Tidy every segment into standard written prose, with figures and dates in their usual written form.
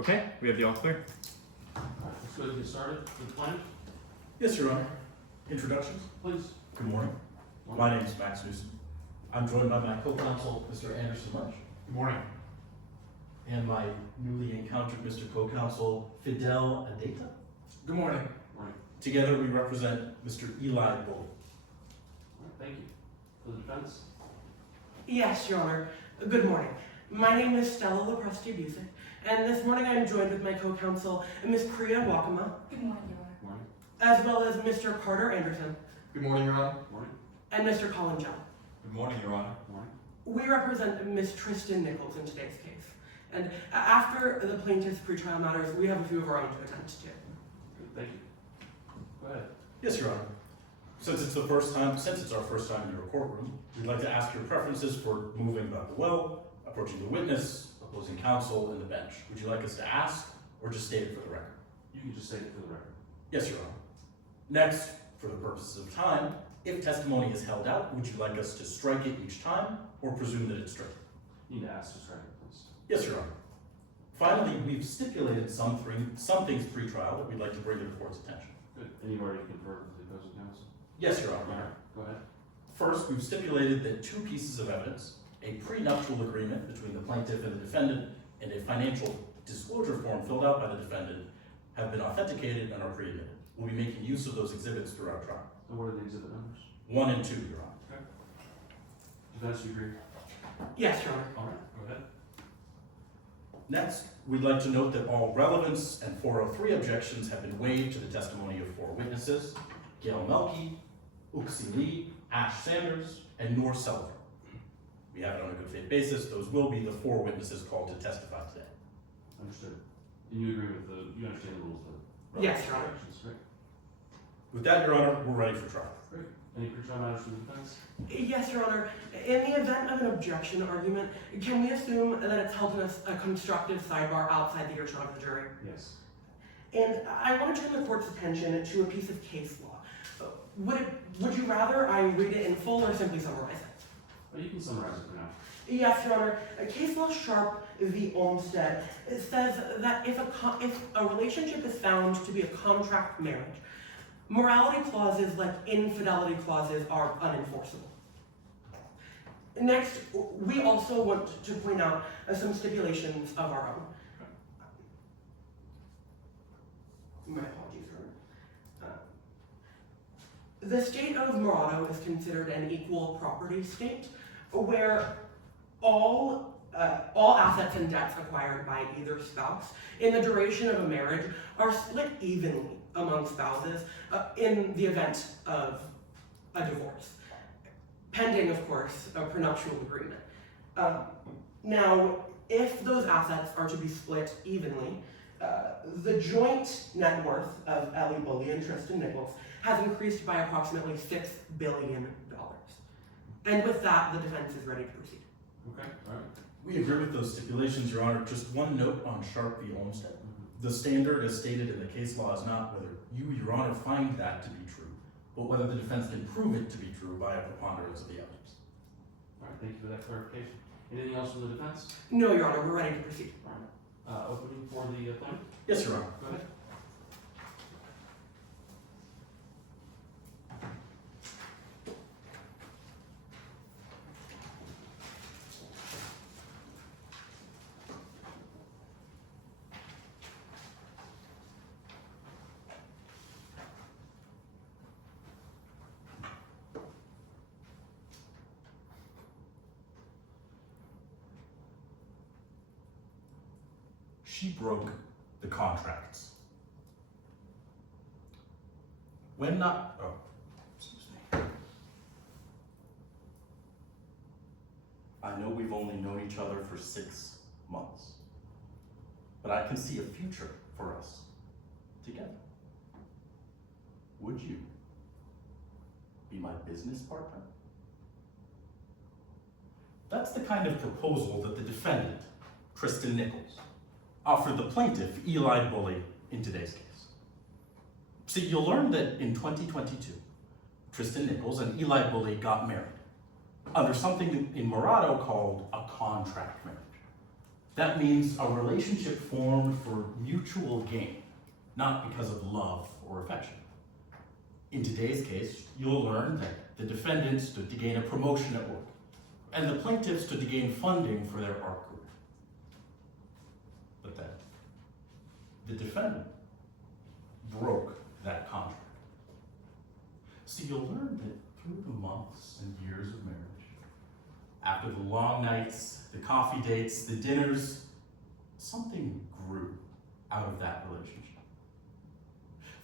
Okay, we have the all clear. Alright, let's go ahead and get started with the plan, Yes, Your Honor. Introductions. please. Good morning. My name is Max Newsom. I'm joined by my co-counsel, Mr. Anderson Munch, Good morning. and my newly encountered Mr. Co-counsel, Fidel Adeta. Good morning. Morning. Together, we represent Mr. Eli Bull. Alright, thank you. For the defense, Yes, Your Honor. Good morning. My name is Stella LaPresti-Busick, and this morning I'm joined with my co-counsel, Ms. Priya Wakama, Good morning, Your Honor. morning, as well as Mr. Carter Anderson Good morning, Your Honor. morning, and Mr. Colin Jones. Good morning, Your Honor. morning. We represent Ms. Tristan Nichols in today's case. And after the plaintiff's pretrial matters, we have a few of our own to attend to. Good, thank you. Go ahead. Yes, Your Honor. Since it's our first time in your courtroom, we'd like to ask your preferences for moving about the well, approaching the witness, opposing counsel, and the bench. Would you like us to ask or just state it for the record? You can just say it for the record. Yes, Your Honor. Next, for the purposes of time, if testimony is held out, would you like us to strike it each time or presume that it's stricken? You need to ask to strike it, please. Yes, Your Honor. Finally, we've stipulated some things pre-trial that we'd like to bring to the court's attention. Good. And you've already conferred with the opposing counsel? Yes, Your Honor. Alright, go ahead. First, we've stipulated that two pieces of evidence, a prenuptial agreement between the plaintiff and the defendant, and a financial disclosure form filled out by the defendant, have been authenticated and are pre-admitted. We'll be making use of those exhibits throughout trial. And what are the exhibit numbers? 1 and 2, Your Honor. Defense, you agree? Yes, Your Honor. Alright, go ahead. Next, we'd like to note that all relevance and 403 objections have been waived to the testimony of 4 witnesses: Gail Melky, Uxie Lee, Ash Sanders, and Noor Sullivan. We have it on a good faith basis. Those will be the 4 witnesses called to testify today. Understood. And you agree with you understand the rules of Yes, Your Honor. objections, right? With that, Your Honor, we're ready for trial. Great. Any pretrial matters for the defense? Yes, Your Honor. In the event of an objection argument, can we assume that it's held in a constructive sidebar outside the earshot of the jury? Yes. And I want to turn the court's attention to a piece of case law. Would you rather I read it in full or simply summarize it? Well, you can summarize it for now. Yes, Your Honor. Case law Sharp v. Olmstead says that if a relationship is found to be a contract marriage, morality clauses like infidelity clauses are unenforceable. Next, we also want to point out some stipulations of our own. My apologies, Your Honor. The state of Morado is considered an equal property state, where all assets and debts acquired by either spouse in the duration of a marriage are split evenly among spouses in the event of a divorce, pending, of course, a prenuptial agreement. Now, if those assets are to be split evenly, the joint net worth of Ellie Bully and Tristan Nichols has increased by approximately $6 billion. And with that, the defense is ready to proceed. Okay, alright. We agree with those stipulations, Your Honor. Just one note on Sharp v. Olmstead. The standard as stated in the case law is not whether you, Your Honor, find that to be true, but whether the defense can prove it to be true by a preponderance of the evidence. Alright, thank you for that clarification. Anything else from the defense? No, Your Honor, we're ready to proceed. Alright. Opening for the plaintiff? Yes, Your Honor. Go ahead. She broke the contracts. When not, excuse me. I know we've only known each other for 6 months, but I can see a future for us together. Would you be my business partner? That's the kind of proposal that the defendant, Tristan Nichols, offered the plaintiff, Eli Bully, in today's case. See, you'll learn that in 2022, Tristan Nichols and Eli Bully got married under something in Morado called a contract marriage. That means a relationship formed for mutual gain, not because of love or affection. In today's case, you'll learn that the defendant stood to gain a promotion at work, and the plaintiff stood to gain funding for their art career. But then, the defendant broke that contract. So you'll learn that through the months and years of marriage, after the long nights, the coffee dates, the dinners, something grew out of that relationship.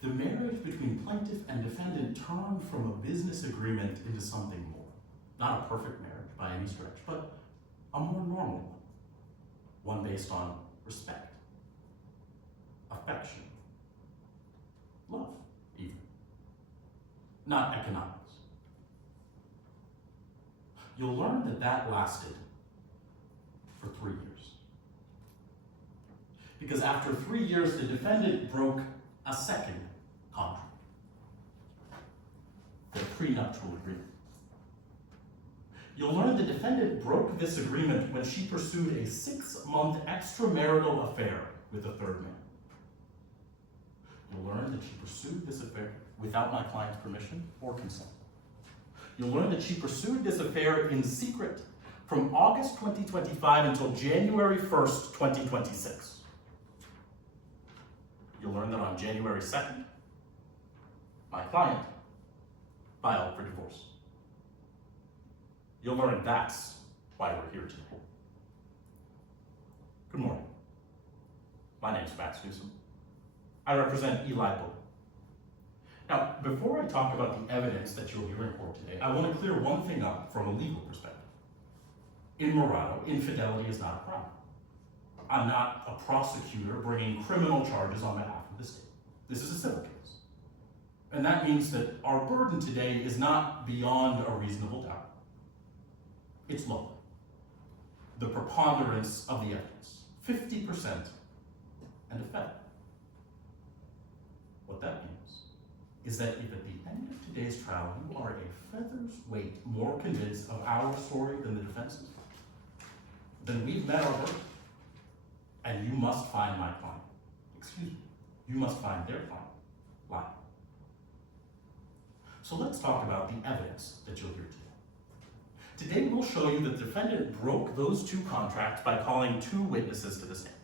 The marriage between plaintiff and defendant turned from a business agreement into something more. Not a perfect marriage by any stretch, but a more normal one. One based on respect, affection, love, even. Not economics. You'll learn that that lasted for 3 years. Because after 3 years, the defendant broke a second contract, the prenuptial agreement. You'll learn the defendant broke this agreement when she pursued a 6-month extramarital affair with a third man. You'll learn that she pursued this affair without my client's permission or consent. You'll learn that she pursued this affair in secret from August 2025 until January 1st, 2026. You'll learn that on January 2nd, my client filed for divorce. You'll learn that's why we're here today. Good morning. My name's Max Newsom. I represent Eli Bull. Now, before I talk about the evidence that you'll hear in court today, I want to clear one thing up from a legal perspective. In Murado, infidelity is not a crime. I'm not a prosecutor bringing criminal charges on behalf of the state. This is a civil case. And that means that our burden today is not beyond a reasonable doubt. It's low. The preponderance of the evidence, 50% and a felony. What that means is that if at the end of today's trial you are a feather's weight more convinced of our story than the defense's, then we've met our burden. And you must find my client. Excuse me. You must find their client lying. So let's talk about the evidence that you'll hear today. Today we'll show you that the defendant broke those 2 contracts by calling 2 witnesses to the stand.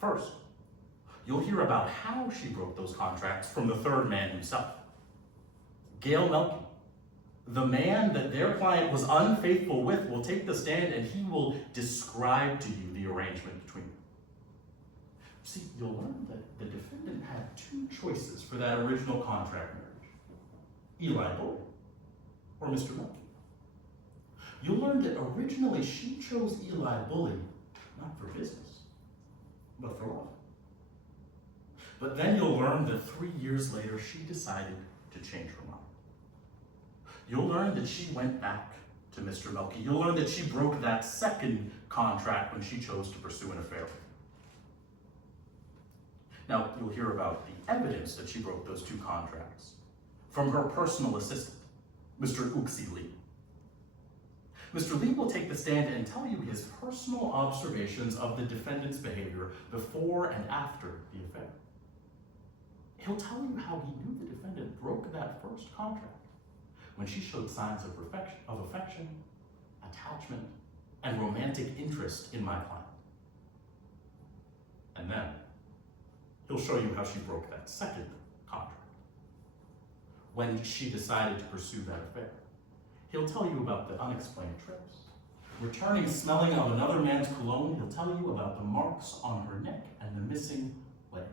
First, you'll hear about how she broke those contracts from the third man himself. Gail Melky, the man that their client was unfaithful with, will take the stand and he will describe to you the arrangement between them. See, you'll learn that the defendant had 2 choices for that original contract marriage. Eli Bull or Mr. Melky. You'll learn that originally she chose Eli Bully not for business, but for love. But then you'll learn that 3 years later, she decided to change her mind. You'll learn that she went back to Mr. Melky. You'll learn that she broke that second contract when she chose to pursue an affair. Now, you'll hear about the evidence that she broke those 2 contracts from her personal assistant, Mr. Uxie Lee. Mr. Lee will take the stand and tell you his personal observations of the defendant's behavior before and after the affair. He'll tell you how he knew the defendant broke that first contract when she showed signs of affection, attachment, and romantic interest in my client. And then, he'll show you how she broke that second contract when she decided to pursue that affair. He'll tell you about the unexplained trips. Returning smelling of another man's cologne, he'll tell you about the marks on her neck and the missing leg.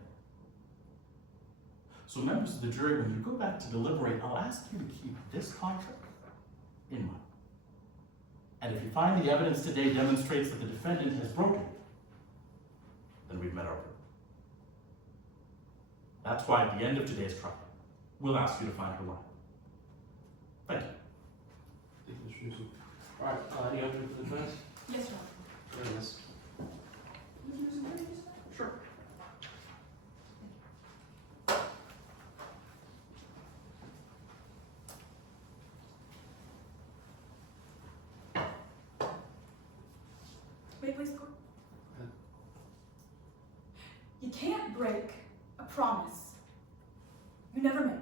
So members of the jury, when you go back to deliberate, I'll ask you to keep this contract in mind. And if you find the evidence today demonstrates that the defendant has broken it, then we've met our burden. That's why at the end of today's trial, we'll ask you to find her lying. Thank you. Thank you, Mr. Newsom. All right, any argument for the defense? Yes, Your Honor. Very nice. Sure. May it please the court? break a promise you never made.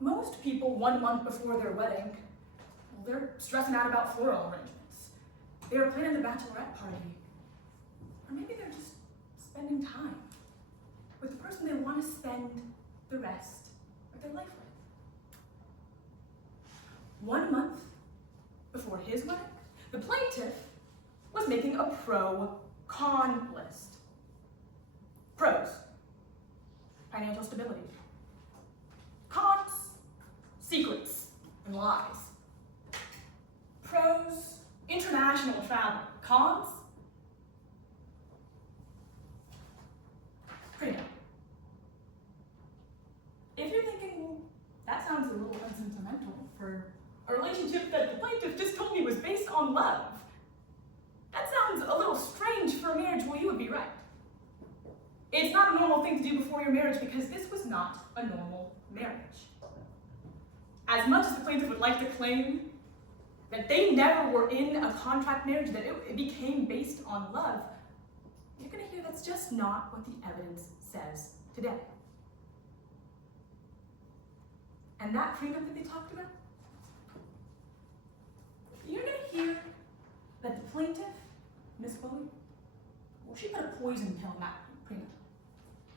Most people 1 month before their wedding, well, they're stressing out about floral arrangements. They're planning the bachelorette party. Or maybe they're just spending time with the person they want to spend the rest of their life with. 1 month before his wedding, the plaintiff was making a pro-con list. Pros: financial stability. Cons: secrets and lies. Pros: international travel. Cons: prenup. If you're thinking, well, that sounds a little unsentimental for a relationship that the plaintiff just told me was based on love, that sounds a little strange for a marriage, well, you would be right. It's not a normal thing to do before your marriage because this was not a normal marriage. As much as the plaintiff would like to claim that they never were in a contract marriage, that it became based on love, you're going to hear that's just not what the evidence says today. And that prenup that they talked about, you're going to hear that the plaintiff, Miss Chloe, well, she put a poison pill in that prenup.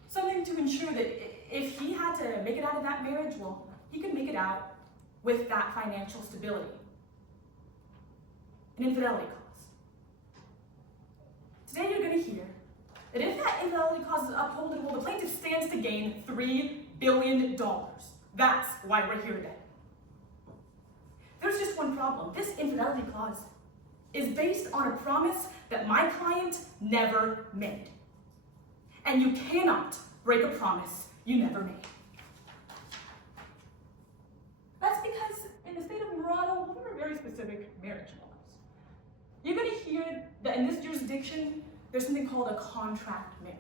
Something to ensure that if he had to make it out of that marriage, well, he could make it out with that financial stability. An infidelity clause. Today you're going to hear that if that infidelity clause is upheld, well, the plaintiff stands to gain $3 billion. That's why we're here today. There's just one problem. This infidelity clause is based on a promise that my client never made. And you cannot break a promise you never made. That's because in the state of Murano, there are very specific marriage laws. You're going to hear that in this jurisdiction, there's something called a contract marriage.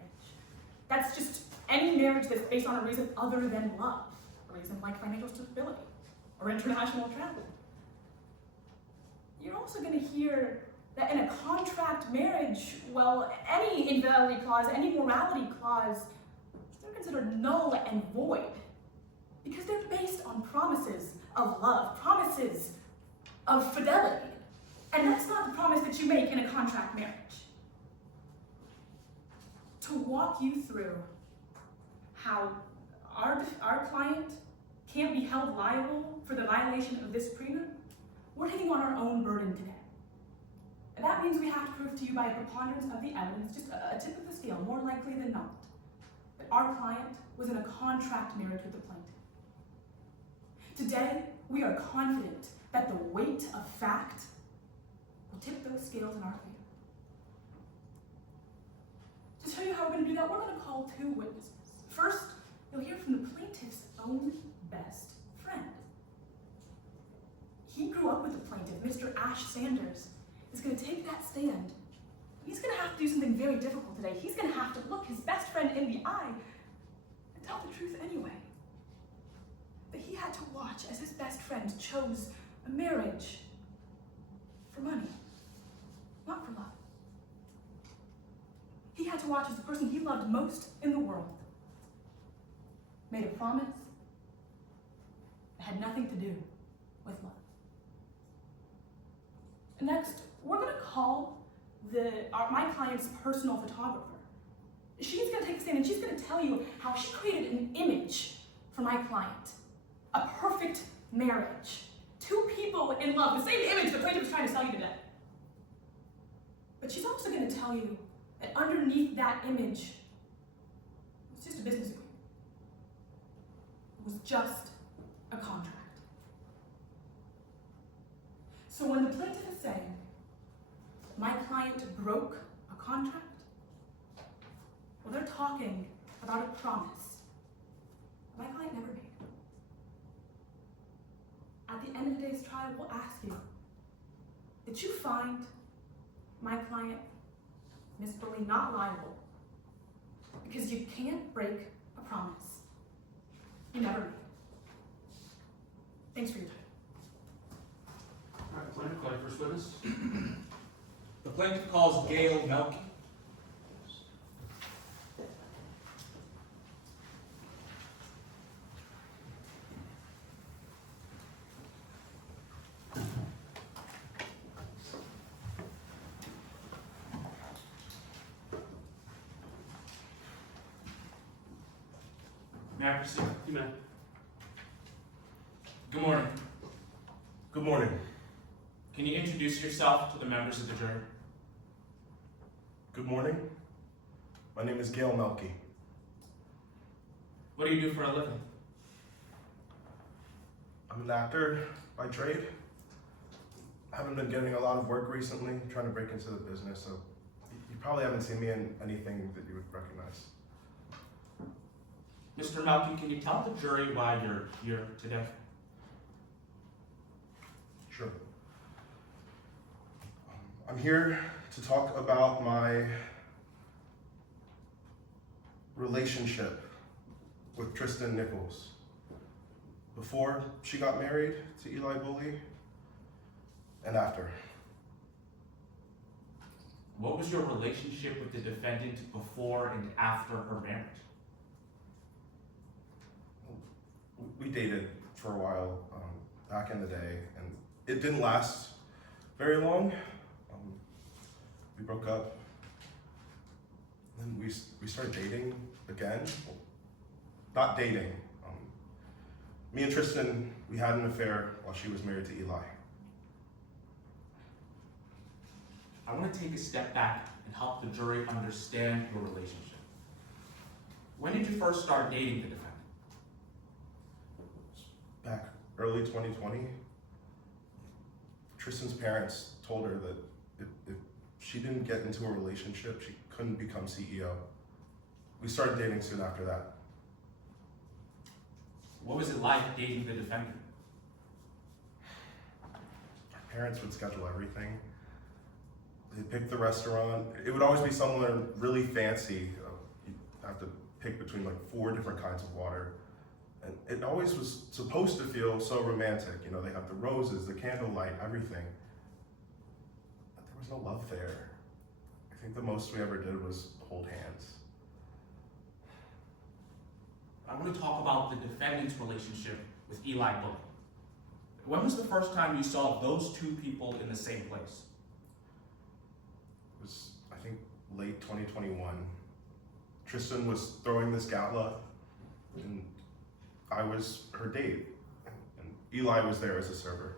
That's just any marriage that's based on a reason other than love, a reason like financial stability or international travel. You're also going to hear that in a contract marriage, well, any infidelity clause, any morality clause, they're considered null and void because they're based on promises of love, promises of fidelity. And that's not the promise that you make in a contract marriage. To walk you through how our client can't be held liable for the violation of this prenup, we're taking on our own burden today. And that means we have to prove to you by a preponderance of the evidence, just a tip of the scale, more likely than not, that our client was in a contract marriage with the plaintiff. Today, we are confident that the weight of fact will tip those scales in our favor. To tell you how we're going to do that, we're going to call 2 witnesses. First, you'll hear from the plaintiff's own best friend. He grew up with the plaintiff, Mr. Ash Sanders, is going to take that stand. He's going to have to do something very difficult today. He's going to have to look his best friend in the eye and tell the truth anyway. That he had to watch as his best friend chose a marriage for money, not for love. He had to watch as the person he loved most in the world made a promise that had nothing to do with love. Next, we're going to call my client's personal photographer. She's going to take a stand and she's going to tell you how she created an image for my client. A perfect marriage. 2 people in love, the same image the plaintiff was trying to sell you today. But she's also going to tell you that underneath that image was just a business agreement. It was just a contract. So when the plaintiff is saying, my client broke a contract, well, they're talking about a promise my client never made. At the end of today's trial, we'll ask you, did you find my client, Ms. Burley, not liable because you can't break a promise you never made? Thanks for your time. All right, plaintiff, call your first witness. The plaintiff calls Gail Melky. May I proceed? You may. Good morning. Good morning. Can you introduce yourself to the members of the jury? Good morning. My name is Gail Melky. What do you do for a living? I'm an actor by trade. I haven't been getting a lot of work recently, trying to break into the business, so you probably haven't seen me in anything that you would recognize. Mr. Melky, can you tell the jury why you're here today? Sure. I'm here to talk about my relationship with Tristan Nichols. Before she got married to Eli Bully, and after. What was your relationship with the defendant before and after her marriage? We dated for a while back in the day, and it didn't last very long. We broke up, and then we started dating again. Well, not dating. Me and Tristan, we had an affair while she was married to Eli. I want to take a step back and help the jury understand your relationship. When did you first start dating the defendant? Back early 2020, Tristan's parents told her that if she didn't get into a relationship, she couldn't become CEO. We started dating soon after that. What was it like dating the defendant? Our parents would schedule everything. They'd pick the restaurant. It would always be somewhere really fancy. You'd have to pick between like 4 different kinds of water. And it always was supposed to feel so romantic. You know, they have the roses, the candlelight, everything. But there was no love there. I think the most we ever did was hold hands. I want to talk about the defendant's relationship with Eli Bully. When was the first time you saw those two people in the same place? It was, I think, late 2021. Tristan was throwing this Gauntlet, and I was her date. And Eli was there as a server.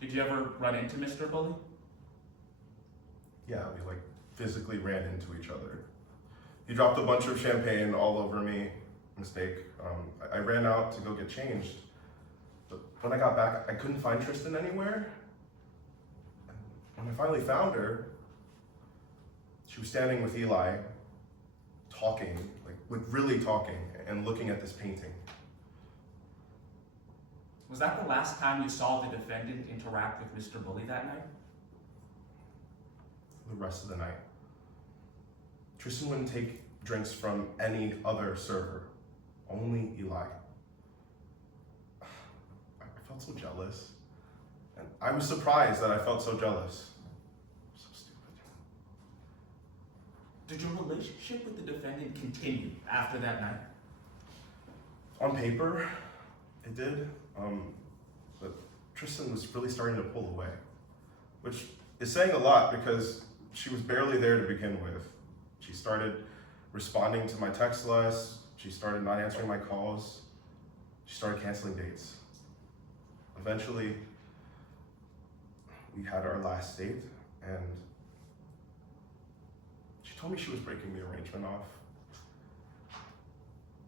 Did you ever run into Mr. Bully? Yeah, we like physically ran into each other. He dropped a bunch of champagne all over me. Mistake. I ran out to go get changed. But when I got back, I couldn't find Tristan anywhere. And when I finally found her, she was standing with Eli, talking, like really talking, and looking at this painting. Was that the last time you saw the defendant interact with Mr. Bully that night? The rest of the night. Tristan wouldn't take drinks from any other server, only Eli. I felt so jealous. And I was surprised that I felt so jealous. So stupid. Did your relationship with the defendant continue after that night? On paper, it did. But Tristan was really starting to pull away, which is saying a lot because she was barely there to begin with. She started responding to my text less. She started not answering my calls. She started canceling dates. Eventually, we had our last date, and she told me she was breaking the arrangement off,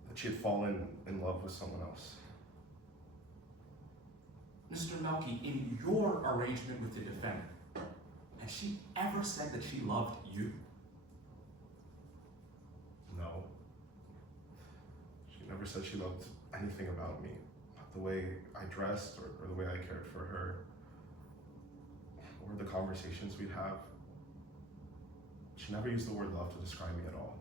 that she had fallen in love with someone else. Mr. Melky, in your arrangement with the defendant, has she ever said that she loved you? No. She never said she loved anything about me. Not the way I dressed or the way I cared for her, or the conversations we'd have. She never used the word love to describe me at all.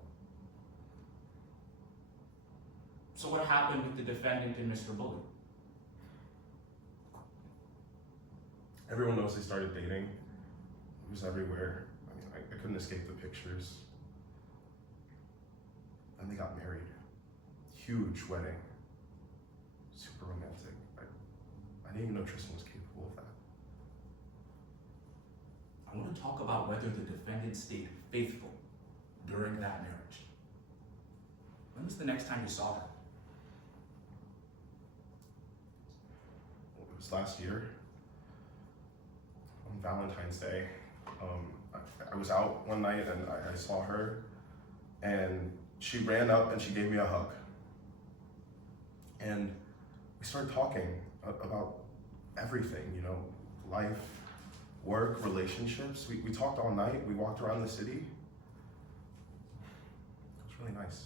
So what happened with the defendant and Mr. Bully? Everyone knows they started dating. It was everywhere. I mean, I couldn't escape the pictures. And they got married. Huge wedding. Super romantic. I didn't even know Tristan was capable of that. I want to talk about whether the defendant stayed faithful during that marriage. When was the next time you saw her? It was last year, on Valentine's Day. I was out one night and I saw her, and she ran up and she gave me a hug. And we started talking about everything, you know, life, work, relationships. We talked all night. We walked around the city. It was really nice.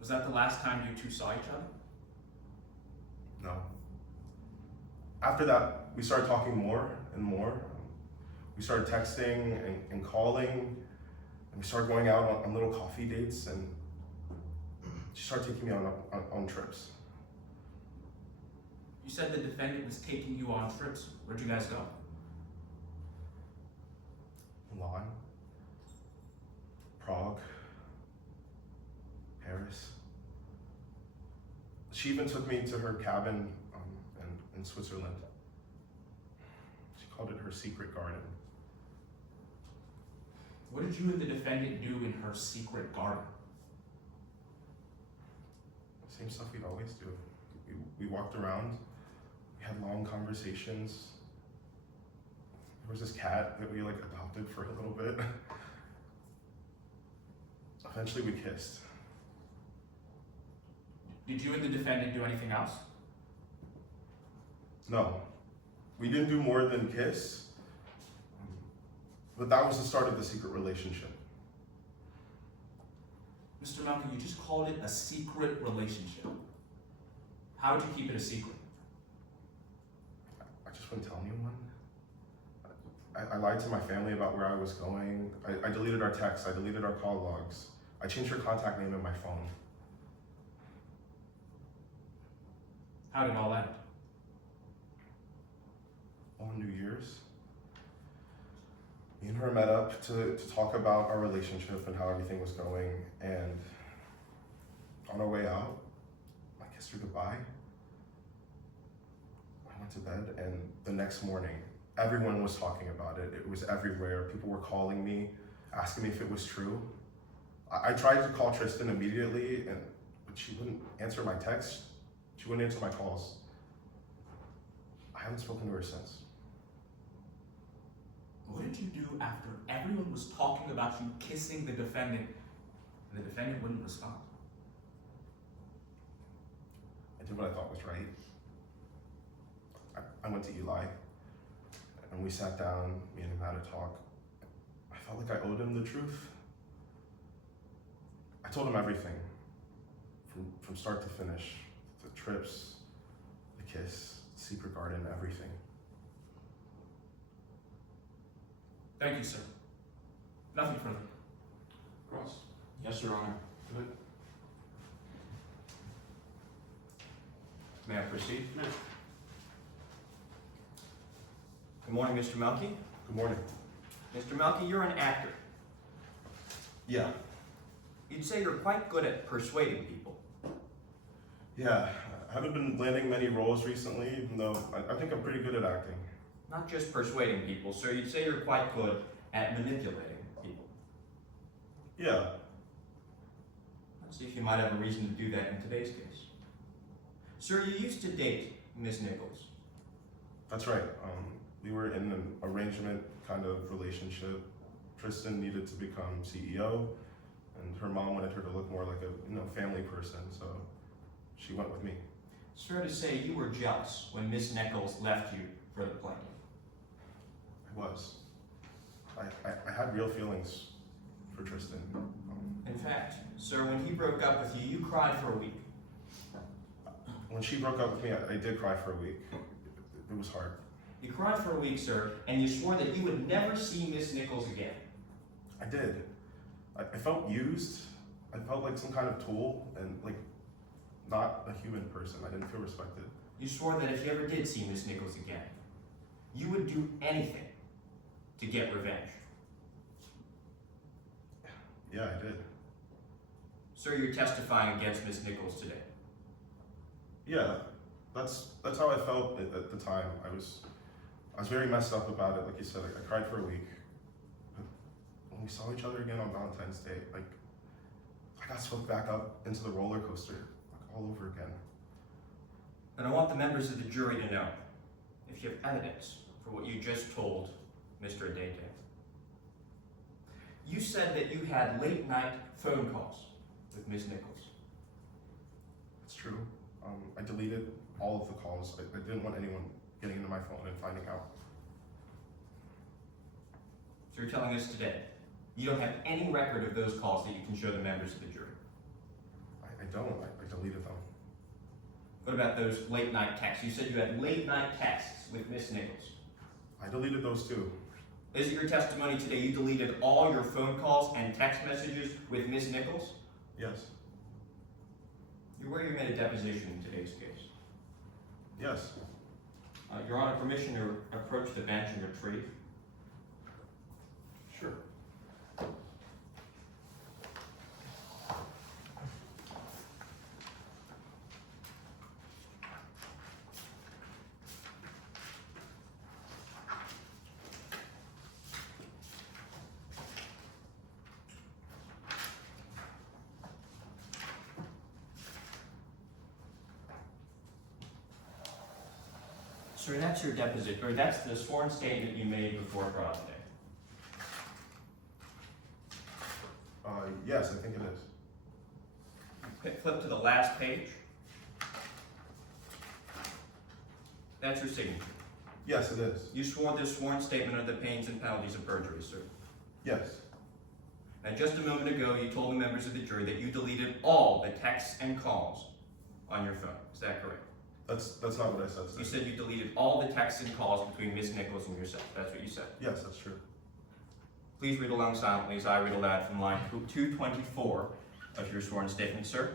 Was that the last time you two saw each other? No. After that, we started talking more and more. We started texting and calling, and we started going out on little coffee dates, and she started taking me on trips. You said the defendant was taking you on trips. Where'd you guys go? Milan, Prague, Paris. She even took me to her cabin in Switzerland. She called it her secret garden. What did you and the defendant do in her secret garden? Same stuff we'd always do. We walked around, we had long conversations. There was this cat that we adopted for a little bit. Eventually we kissed. Did you and the defendant do anything else? No, we didn't do more than kiss, but that was the start of the secret relationship. Mr. Malcolm, you just called it a secret relationship. How would you keep it a secret? I just wouldn't tell anyone. I lied to my family about where I was going. I deleted our texts, I deleted our call logs. I changed her contact name in my phone. How did it all end? On New Year's, me and her met up to talk about our relationship and how everything was going, and on our way out, I kissed her goodbye. I went to bed, and the next morning, everyone was talking about it. It was everywhere. People were calling me, asking me if it was true. I tried to call Tristan immediately, but she wouldn't answer my texts. She wouldn't answer my calls. I haven't spoken to her since. What did you do after everyone was talking about you kissing the defendant and the defendant wouldn't respond? I did what I thought was right. I went to Eli, and we sat down, me and him had a talk. I felt like I owed him the truth. I told him everything, from start to finish, the trips, the kiss, the secret garden, everything. Thank you, sir. Nothing further. Ross? Yes, Your Honor. Good. May I proceed? No. Good morning, Mr. Melky. Good morning. Mr. Melky, you're an actor. Yeah. You'd say you're quite good at persuading people. Yeah, I haven't been landing many roles recently, even though I think I'm pretty good at acting. Not just persuading people, sir. You'd say you're quite good at manipulating people. Yeah. Let's see if you might have a reason to do that in today's case. Sir, you used to date Miss Nichols. That's right. We were in an arrangement kind of relationship. Tristan needed to become CEO, and her mom wanted her to look more like a family person, so she went with me. It's fair to say you were jealous when Miss Nichols left you for the plaintiff. I was. I had real feelings for Tristan. In fact, sir, when he broke up with you, you cried for a week. When she broke up with me, I did cry for a week. It was hard. You cried for a week, sir, and you swore that you would never see Miss Nichols again. I did. I felt used. I felt like some kind of tool and not a human person. I didn't feel respected. You swore that if you ever did see Miss Nichols again, you would do anything to get revenge. Yeah, I did. Sir, you're testifying against Miss Nichols today. Yeah, that's how I felt at the time. I was very messed up about it. Like you said, I cried for a week. But when we saw each other again on Valentine's Day, I got swept back up into the roller coaster, like all over again. And I want the members of the jury to know if you have evidence for what you just told Mr. Adete. You said that you had late night phone calls with Ms. Nichols. It's true. I deleted all of the calls. I didn't want anyone getting into my phone and finding out. So you're telling us today you don't have any record of those calls that you can show the members of the jury? I don't. I deleted them. What about those late night texts? You said you had late night texts with Miss Nichols. I deleted those too. Is it your testimony today you deleted all your phone calls and text messages with Miss Nichols? Yes. You're where you made a deposition in today's case. Yes. Your Honor, permission to approach the bench and retrieve. Sure. Sir, that's your deposition, or that's the sworn statement you made before trial today. Yes, I think it is. Flip to the last page. That's your signature. Yes, it is. You swore this sworn statement under the pains and penalties of perjury, sir. Yes. Now, just a moment ago, you told the members of the jury that you deleted all the texts and calls on your phone. Is that correct? That's not what I said, You sir. said you deleted all the texts and calls between Miss Nichols and yourself. That's what you said. Yes, that's true. Please read along silently as I read aloud from line 224 of your sworn statement, sir.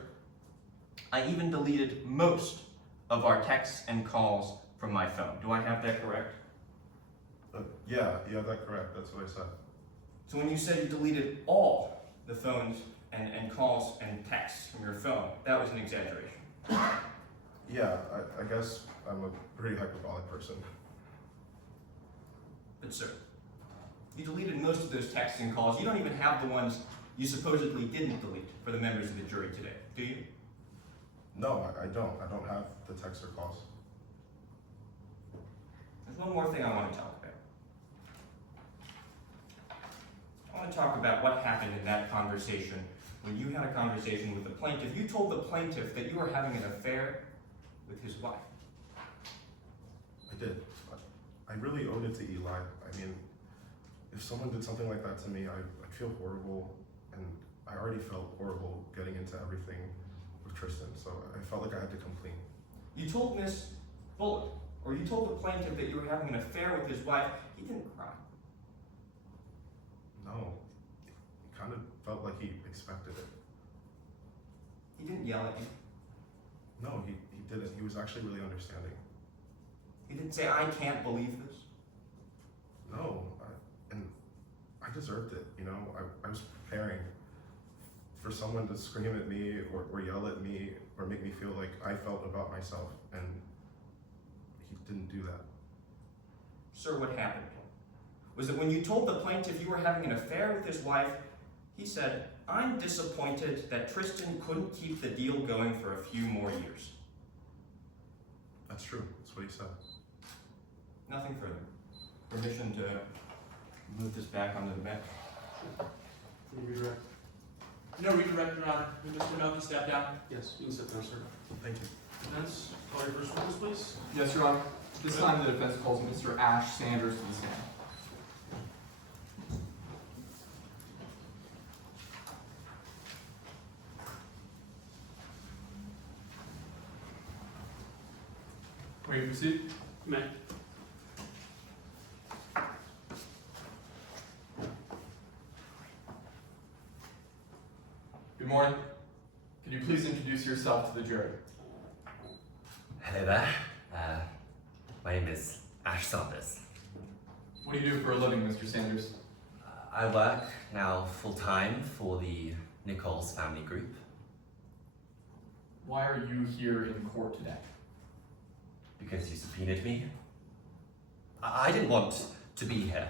I even deleted most of our texts and calls from my phone. Do I have that correct? Yeah, you have that correct. That's what I said. So when you said you deleted all the phones and calls and texts from your phone, that was an exaggeration. Yeah, I guess I'm a pretty hyperbolic person. But sir, you deleted most of those texts and calls. You don't even have the ones you supposedly didn't delete for the members of the jury today, do you? No, I don't. I don't have the text or calls. There's one more thing I want to talk about. I want to talk about what happened in that conversation when you had a conversation with the plaintiff. You told the plaintiff that you were having an affair with his wife. I did. I really owed it to Eli. I mean, if someone did something like that to me, I'd feel horrible, and I already felt horrible getting into everything with Tristan, so I felt like I had to come clean. You told Miss Bullock, or you told the plaintiff that you were having an affair with his wife. He didn't cry. No, it kind of felt like he expected it. He didn't yell at you. No, he didn't. He was actually really understanding. He didn't say, I can't believe this. No, and I deserved it, you know? I was preparing for someone to scream at me or yell at me or make me feel like I felt about myself, and he didn't do that. Sir, what happened was that when you told the plaintiff you were having an affair with his wife, he said, I'm disappointed that Tristan couldn't keep the deal going for a few more years. That's true. That's what he said. Nothing further. Permission to move this back onto the bench. Redirect. No redirect, Your Honor. Will Mr. Melky step down? Yes, you can sit there, sir. Thank you. Defense, call your first witness, please. Yes, Your Honor. This time the defense calls Mr. Ash Sanders to the stand. Ready to proceed? You may. Good morning. Could you please introduce yourself to the jury? Hello there. My name is Ash Sanders. What do you do for a living, Mr. Sanders? I work now full-time for the Nichols family group. Why are you here in court today? Because you subpoenaed me. I didn't want to be here.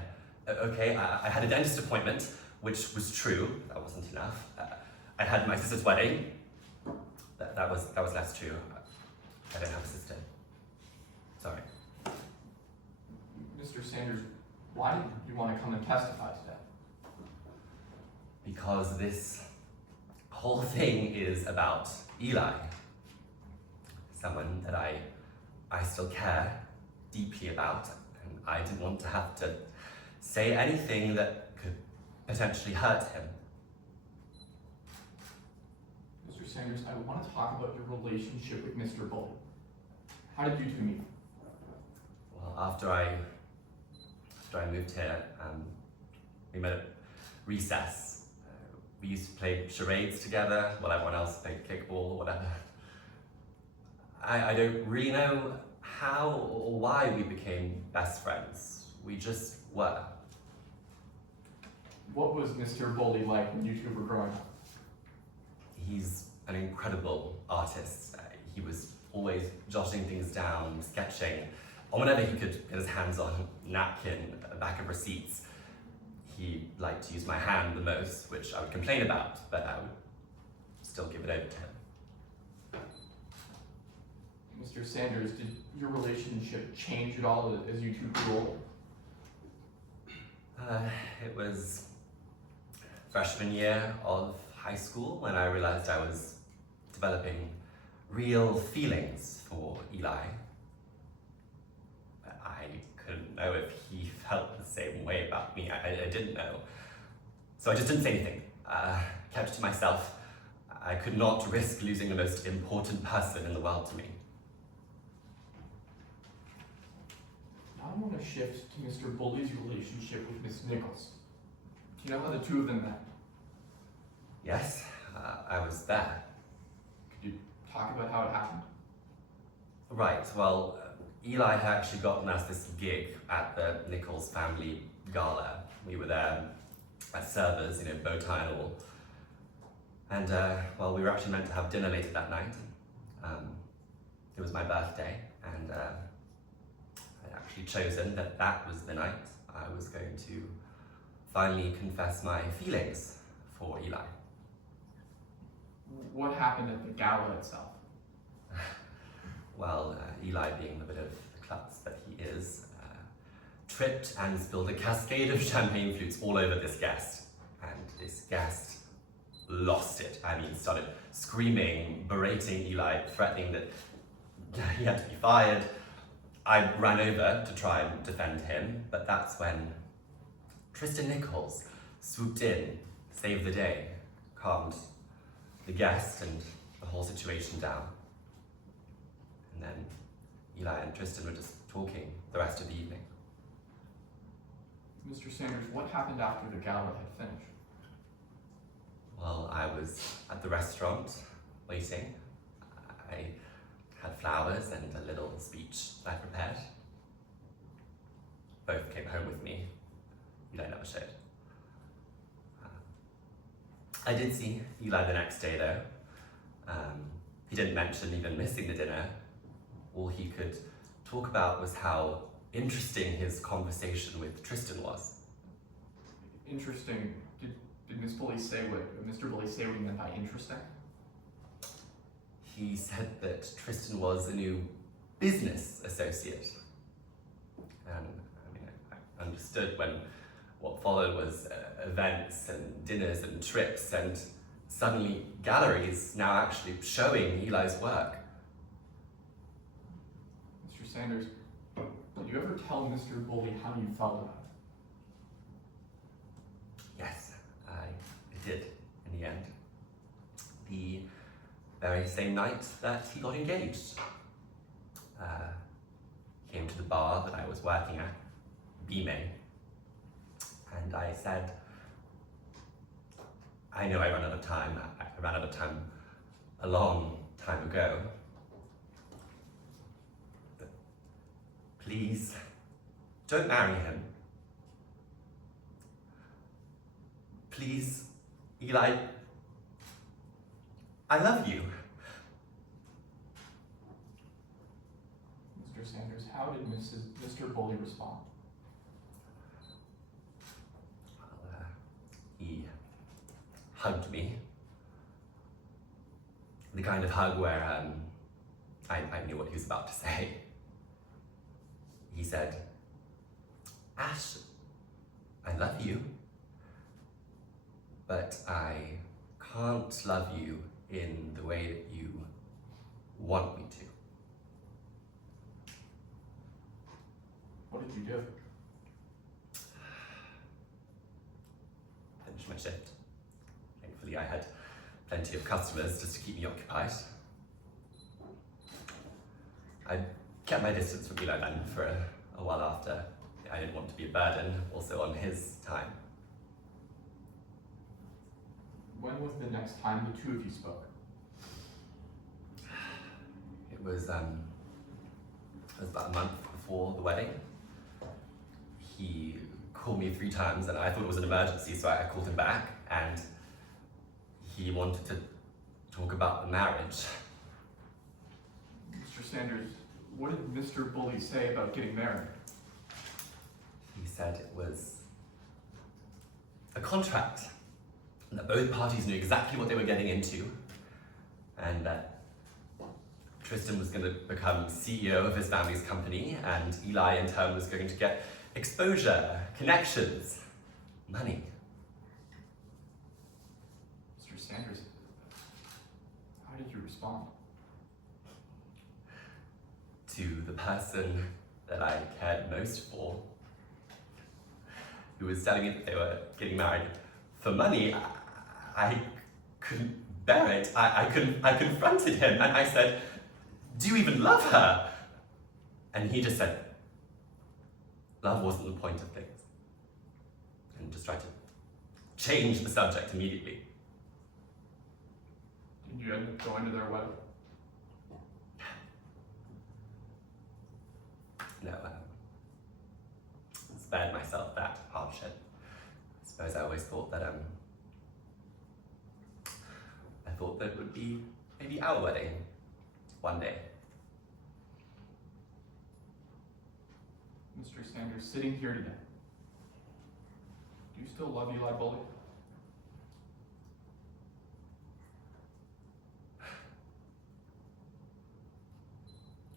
Okay, I had a dentist appointment, which was true. That wasn't enough. I had my sister's wedding. That was less true. I don't have a sister. Sorry. Mr. Sanders, why did you want to come and testify today? Because this whole thing is about Eli. Someone that I still care deeply about, and I didn't want to have to say anything that could potentially hurt him. Mr. Sanders, I want to talk about your relationship with Mr. Bully. How did you two meet? Well, after I moved here, we met at recess. We used to play charades together while everyone else played kickball or whatever. I don't really know how or why we became best friends. We just were. What was Mr. Bully like when you two were growing up? He's an incredible artist. He was always jotting things down, sketching, or whenever he could get his hands on a napkin, a back of receipts. He liked to use my hand the most, which I would complain about, but I would still give it over to him. Mr. Sanders, did your relationship change at all as you two grew older? It was freshman year of high school when I realized I was developing real feelings for Eli. I couldn't know if he felt the same way about me. I didn't know. So I just didn't say anything. Kept to myself. I could not risk losing the most important person in the world to me. Now I want to shift to Mr. Bully's relationship with Miss Nichols. Do you know how the two of them met? Yes, I was there. Could you talk about how it happened? Right, well, Eli had actually gotten us this gig at the Nichols family gala. We were there as servers, bow tie and all. And, well, we were actually meant to have dinner later that night. It was my birthday, and I'd actually chosen that was the night I was going to finally confess my feelings for Eli. What happened at the gala itself? Well, Eli, being the bit of the klutz that he is, tripped and spilled a cascade of champagne flutes all over this guest. And this guest lost it. Started screaming, berating Eli, threatening that he had to be fired. I ran over to try and defend him, but that's when Tristan Nichols swooped in, saved the day, calmed the guest and the whole situation down. And then Eli and Tristan were just talking the rest of the evening. Mr. Sanders, what happened after the gala had finished? Well, I was at the restaurant, waiting. I had flowers and a little speech I prepared. Both came home with me. Eli never showed. I did see Eli the next day, though. He didn't mention even missing the dinner. All he could talk about was how interesting his conversation with Tristan was. Interesting. Did Mr. Bully say what he meant by interesting? He said that Tristan was a new business associate. And I understood when what followed was events and dinners and trips, and suddenly galleries now actually showing Eli's work. Mr. Sanders, did you ever tell Mr. Bully how you felt about it? Yes, I did in the end. The very same night that he got engaged. Came to the bar that I was working at, beaming, and I said, I know I ran out of time. I ran out of time a long time ago. But please, don't marry him. Please, Eli, I love you. Mr. Sanders, how did Mr. Bully respond? Well, he hugged me kind of hug where I knew what he was about to say. He said, Ash, I love you, but I can't love you in the way that you want me to. What did you do? Finished my shift. Thankfully, I had plenty of customers just to keep me occupied. I kept my distance from Eli Dunn for a while after. I didn't want to be a burden, also on his time. When was the next time the two of you spoke? It was about a month before the wedding. He called me 3 times and I thought it was an emergency, so I called him back, and he wanted to talk about the marriage. Mr. Sanders, what did Mr. Bully say about getting married? He said it was a contract, and that both parties knew exactly what they were getting into, and that Tristan was going to become CEO of his family's company, and Eli in turn was going to get exposure, connections, money. Mr. Sanders, how did you respond? To the person that I cared most for, who was telling me that they were getting married for money, I couldn't bear it. I confronted him and I said, do you even love her? And he just said, love wasn't the point of things. And just tried to change the subject immediately. Did you end up going to their wedding? No, spared myself that hardship. I suppose I always thought that it would be maybe our wedding one day. Mr. Sanders, sitting here today, do you still love Eli Bully?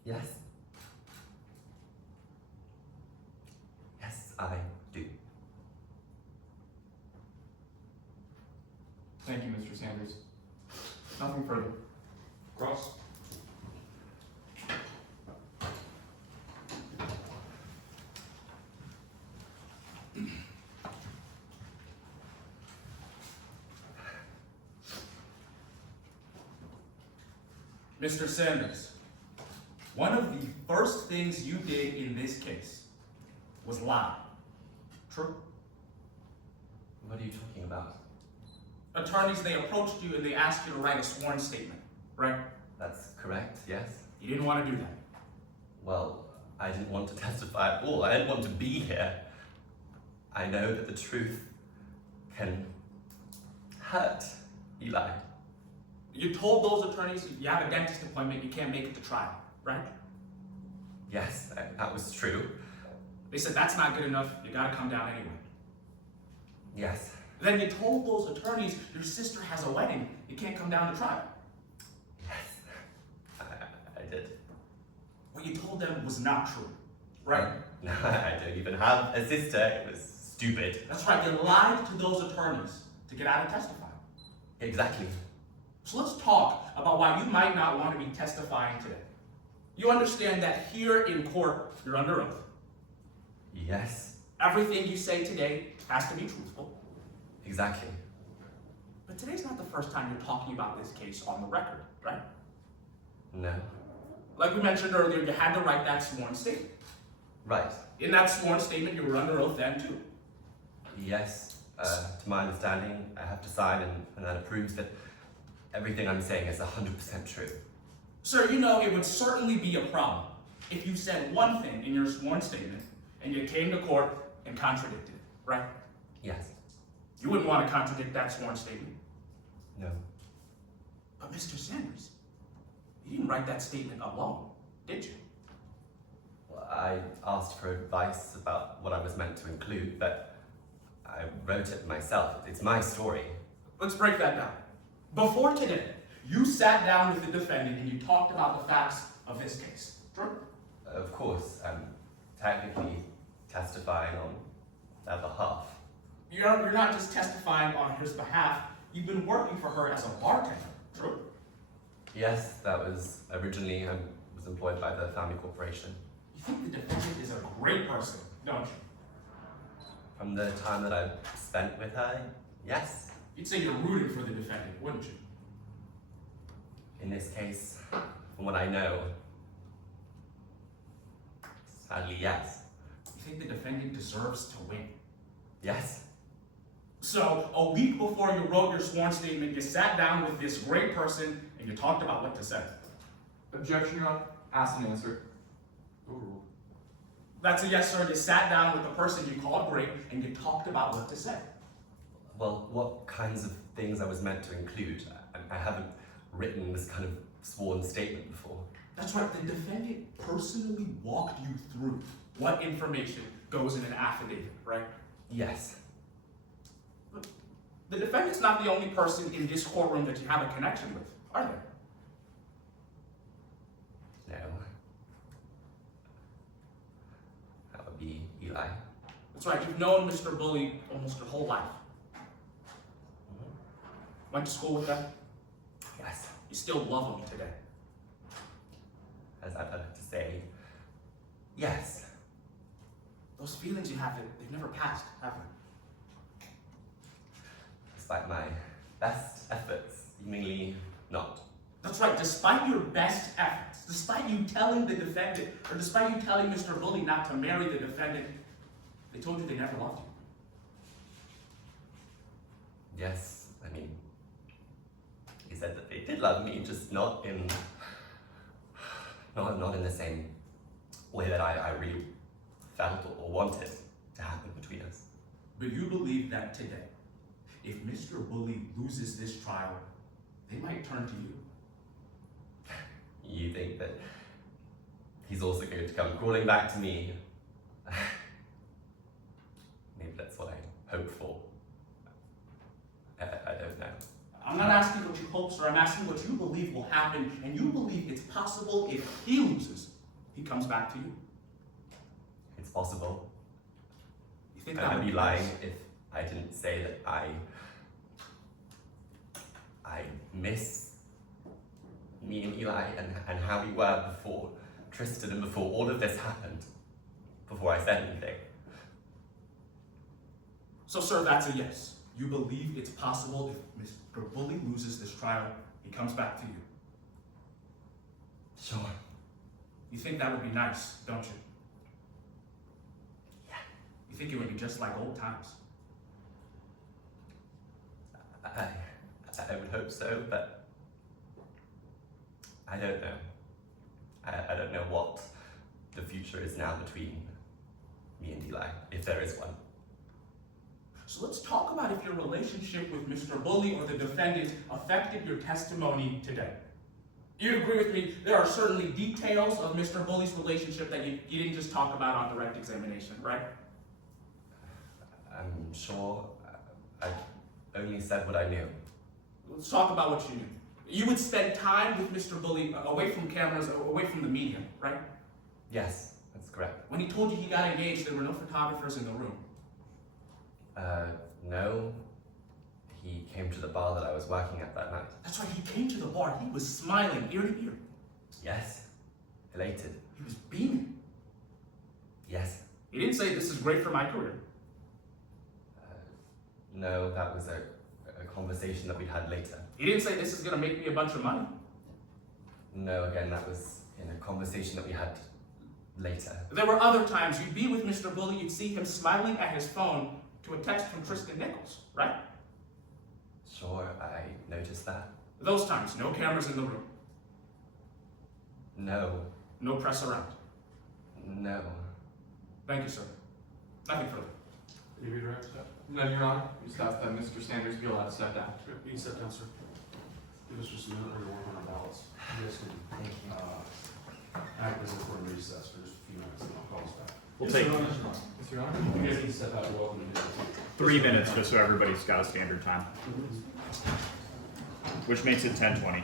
Yes. Yes, I do. Thank you, Mr. Sanders. Nothing further. Cross. Mr. Sanders, one of the first things you did in this case was lie. True? What are you talking about? Attorneys, they approached you and they asked you to write a sworn statement, right? That's correct, yes. You didn't want to do that. Well, I didn't want to testify at all. I didn't want to be here. I know that the truth can hurt Eli. You told those attorneys you have a dentist appointment, you can't make it to trial, right? Yes, that was true. They said that's not good enough, you gotta come down anyway. Yes. Then you told those attorneys your sister has a wedding, you can't come down to trial. Yes, I did. What you told them was not true, right? No, I don't even have a sister. It was stupid. That's right, you lied to those attorneys to get out and testify. Exactly. So let's talk about why you might not want to be testifying today. You understand that here in court, you're under oath. Yes, Everything you say today has to be truthful. exactly. But today's not the first time you're talking about this case on the record, right? No. Like we mentioned earlier, you had to write that sworn statement. Right. In that sworn statement, you were under oath then too. Yes, to my understanding, I have to sign and that proves that everything I'm saying is 100% true. Sir, you know it would certainly be a problem if you said one thing in your sworn statement and you came to court and contradicted it, right? Yes. You wouldn't want to contradict that sworn statement. No. But Mr. Sanders, you didn't write that statement alone, did you? Well, I asked for advice about what I was meant to include, but I wrote it myself. It's my story. Let's break that down. Before today, you sat down with the defendant and you talked about the facts of this case. True? Of course, I'm technically testifying on their behalf. You're not just testifying on his behalf, you've been working for her as a bartender. True? Yes, that was originally, I was employed by the family corporation. You think the defendant is a great person, don't you? From the time that I've spent with her, yes. You'd say you're rooting for the defendant, wouldn't you? In this case, from what I know, sadly, yes. You think the defendant deserves to win? Yes. So, a week before you wrote your sworn statement, you sat down with this great person and you talked about what to say. Objection, Your Honor. Asked and answered. Overruled. That's a yes, sir. You sat down with the person you called great and you talked about what to say. Well, what kinds of things I was meant to include? I haven't written this kind of sworn statement before. That's right, the defendant personally walked you through what information goes in an affidavit, right? Yes. The defendant's not the only person in this courtroom that you have a connection with, are there? No. That would be Eli. That's right, you've known Mr. Bully almost your whole life. Went to school with them? Yes. You still love him today. As I've heard to say, yes. Those feelings you have, they've never passed, have they? Despite my best efforts, seemingly not. That's right, despite your best efforts, despite you telling the defendant, or despite you telling Mr. Bully not to marry the defendant, they told you they never loved you. Yes, I mean, he said that they did love me, just not in the same way that I really felt or wanted to happen between us. But you believe that today, if Mr. Bully loses this trial, they might turn to you. You think that he's also going to come crawling back to me? Maybe that's what I hope for. I don't know. I'm not asking what you hope, sir. I'm asking what you believe will happen, and you believe it's possible if he loses, he comes back to you. It's possible. You think And that I'd would be be lying nice? if I didn't say that I miss me and Eli and how we were before Tristan and before all of this happened, before I said anything. So, sir, that's a yes. You believe it's possible if Mr. Bully loses this trial, he comes back to you. Sure. You think that would be nice, don't you? Yeah. You think it would be just like old times? I would hope so, but I don't know. I don't know what the future is now between me and Eli, if there is one. So let's talk about if your relationship with Mr. Bully or the defendant affected your testimony today. You'd agree with me, there are certainly details of Mr. Bully's relationship that you didn't just talk about on direct examination, right? I'm sure I only said what I knew. Let's talk about what you knew. You would spend time with Mr. Bully away from cameras, away from the media, right? Yes, that's correct. When he told you he got engaged, there were no photographers in the room. No. He came to the bar that I was working at that night. That's right, he came to the bar. He was smiling ear to ear. Yes. Elated. He was beaming. Yes. He didn't say, "This is great for my career." No, that was a conversation that we had later. He didn't say, "This is going to make me a bunch of money." No, again, that was in a conversation that we had later. There were other times you'd be with Mr. Bully, you'd see him smiling at his phone to a text from Tristan Nichols, right? Sure, I noticed that. Those times, no cameras in the room, No. no press around. No. Thank you, sir. Nothing further. Any redirect, Scott? No, Your Honor. We just asked that Mr. Sanders be allowed to step down. Sure. You can step down, sir. Give us just a minute, we're gonna work on our ballots. You guys can, act as if we're in recess for just a few minutes, and I'll call us back. We'll Yes, take Your Honor. Yes, Your Honor. You guys need to step out, you're welcome to do that. 3 minutes just so everybody's got a standard time, which makes it 10:20.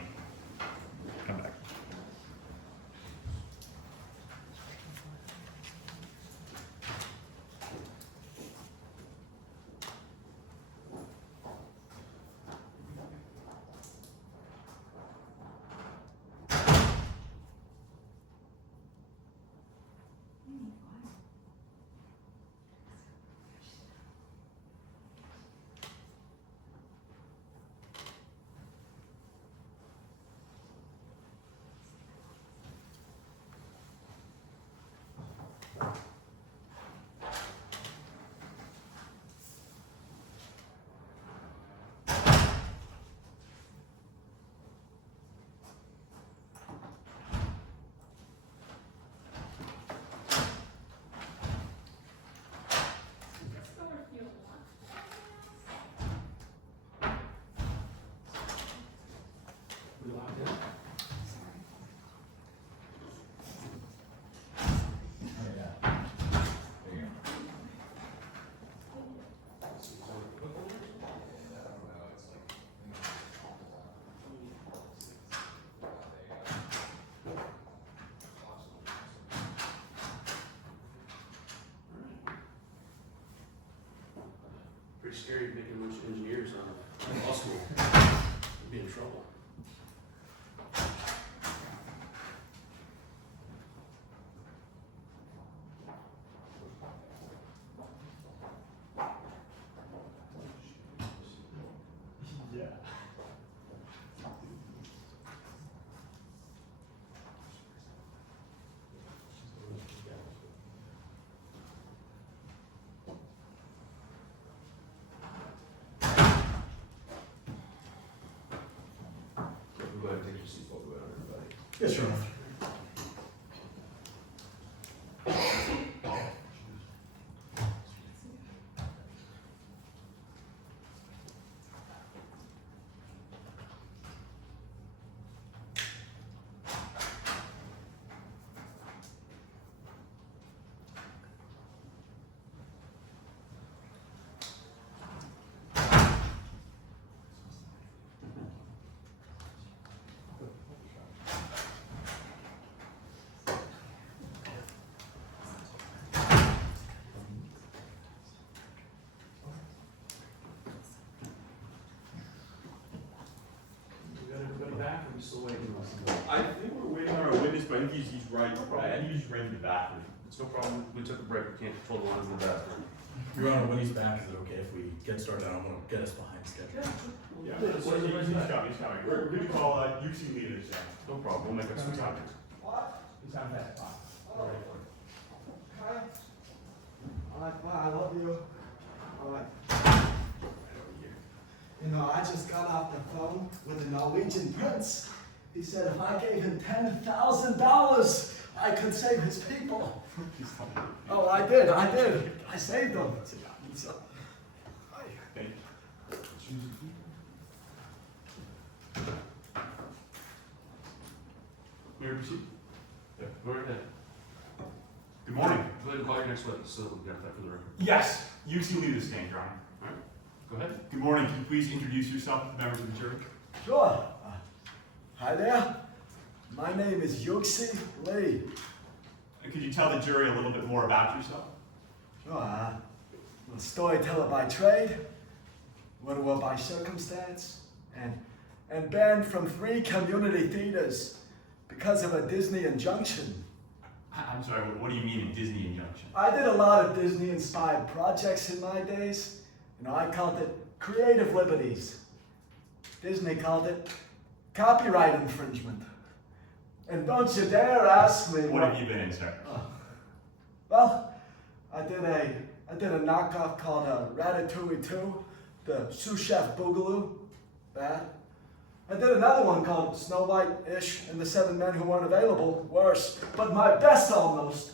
Pretty scary making a bunch of engineers out of law school. We'd be in trouble. Yeah. Go ahead and take your seat while we wait on everybody. Yes, Your Honor. We got everybody back, or are we still waiting on somebody? I think we're waiting on our witness, but I think he's right. I think he just ran to the bathroom. It's no problem, we took a break, we can't control the lines in the bathroom. Your Honor, when he's back, is it okay if we get started? I don't want to get us behind schedule. Yeah, He's coming, he's coming. We're going to call UC leaders now. No problem, we'll make up some time. What? He's on that spot. Oh. Hi. Alright, bye, I love you. Alright. You know, I just got off the phone with the Norwegian prince. He said if I gave him $10,000, I could save his people. Oh, I did. I saved them. So, Thank you. May I proceed? Yeah, go right ahead. Good morning. Go ahead and call your next witness, so we got that for the record. Yes, UC leaders stand, Your Honor. Alright, go ahead. Good morning. Can you please introduce yourself to the members of the jury? sure. Hi there. My name is Yuxi Lee. And could you tell the jury a little bit more about yourself? Sure. I'm a storyteller by trade, widower by circumstance, and banned from 3 community theaters because of a Disney injunction. I'm sorry, what do you mean a Disney injunction? I did a lot of Disney-inspired projects in my days. You know, I called it creative liberties. Disney called it copyright infringement. And don't you dare ask me What have you been in, sir? Well, I did a knockoff called Ratatouille 2, the sous chef boogaloo. Bad. I did another one called Snow White-ish and the 7 Men Who Weren't Available. Worse. But my best almost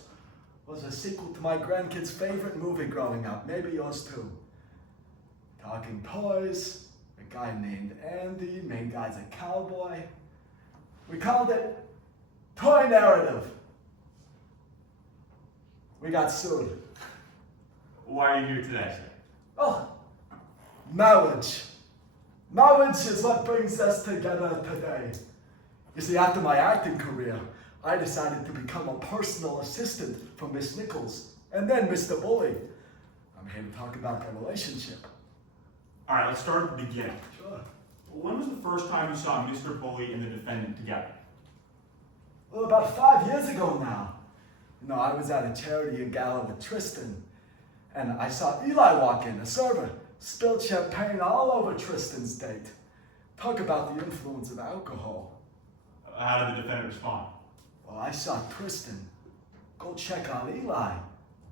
was a sequel to my grandkids' favorite movie growing up. Maybe yours too. Talking toys, a guy named Andy, main guy's a cowboy. We called it Toy Narrative. We got sued. Why are you here today, sir? Oh, marriage. Marriage is what brings us together today. You see, after my acting career, I decided to become a personal assistant for Miss Nichols and then Mr. Bully. I'm here to talk about their relationship. All right, let's start at the beginning. Sure. When was the first time you saw Mr. Bully and the defendant together? Well, about 5 years ago now. You know, I was at a charity gala with Tristan, and I saw Eli walk in, a server, spilled champagne all over Tristan's date. Talk about the influence of alcohol. How did the defendant respond? Well, I saw Tristan go check on Eli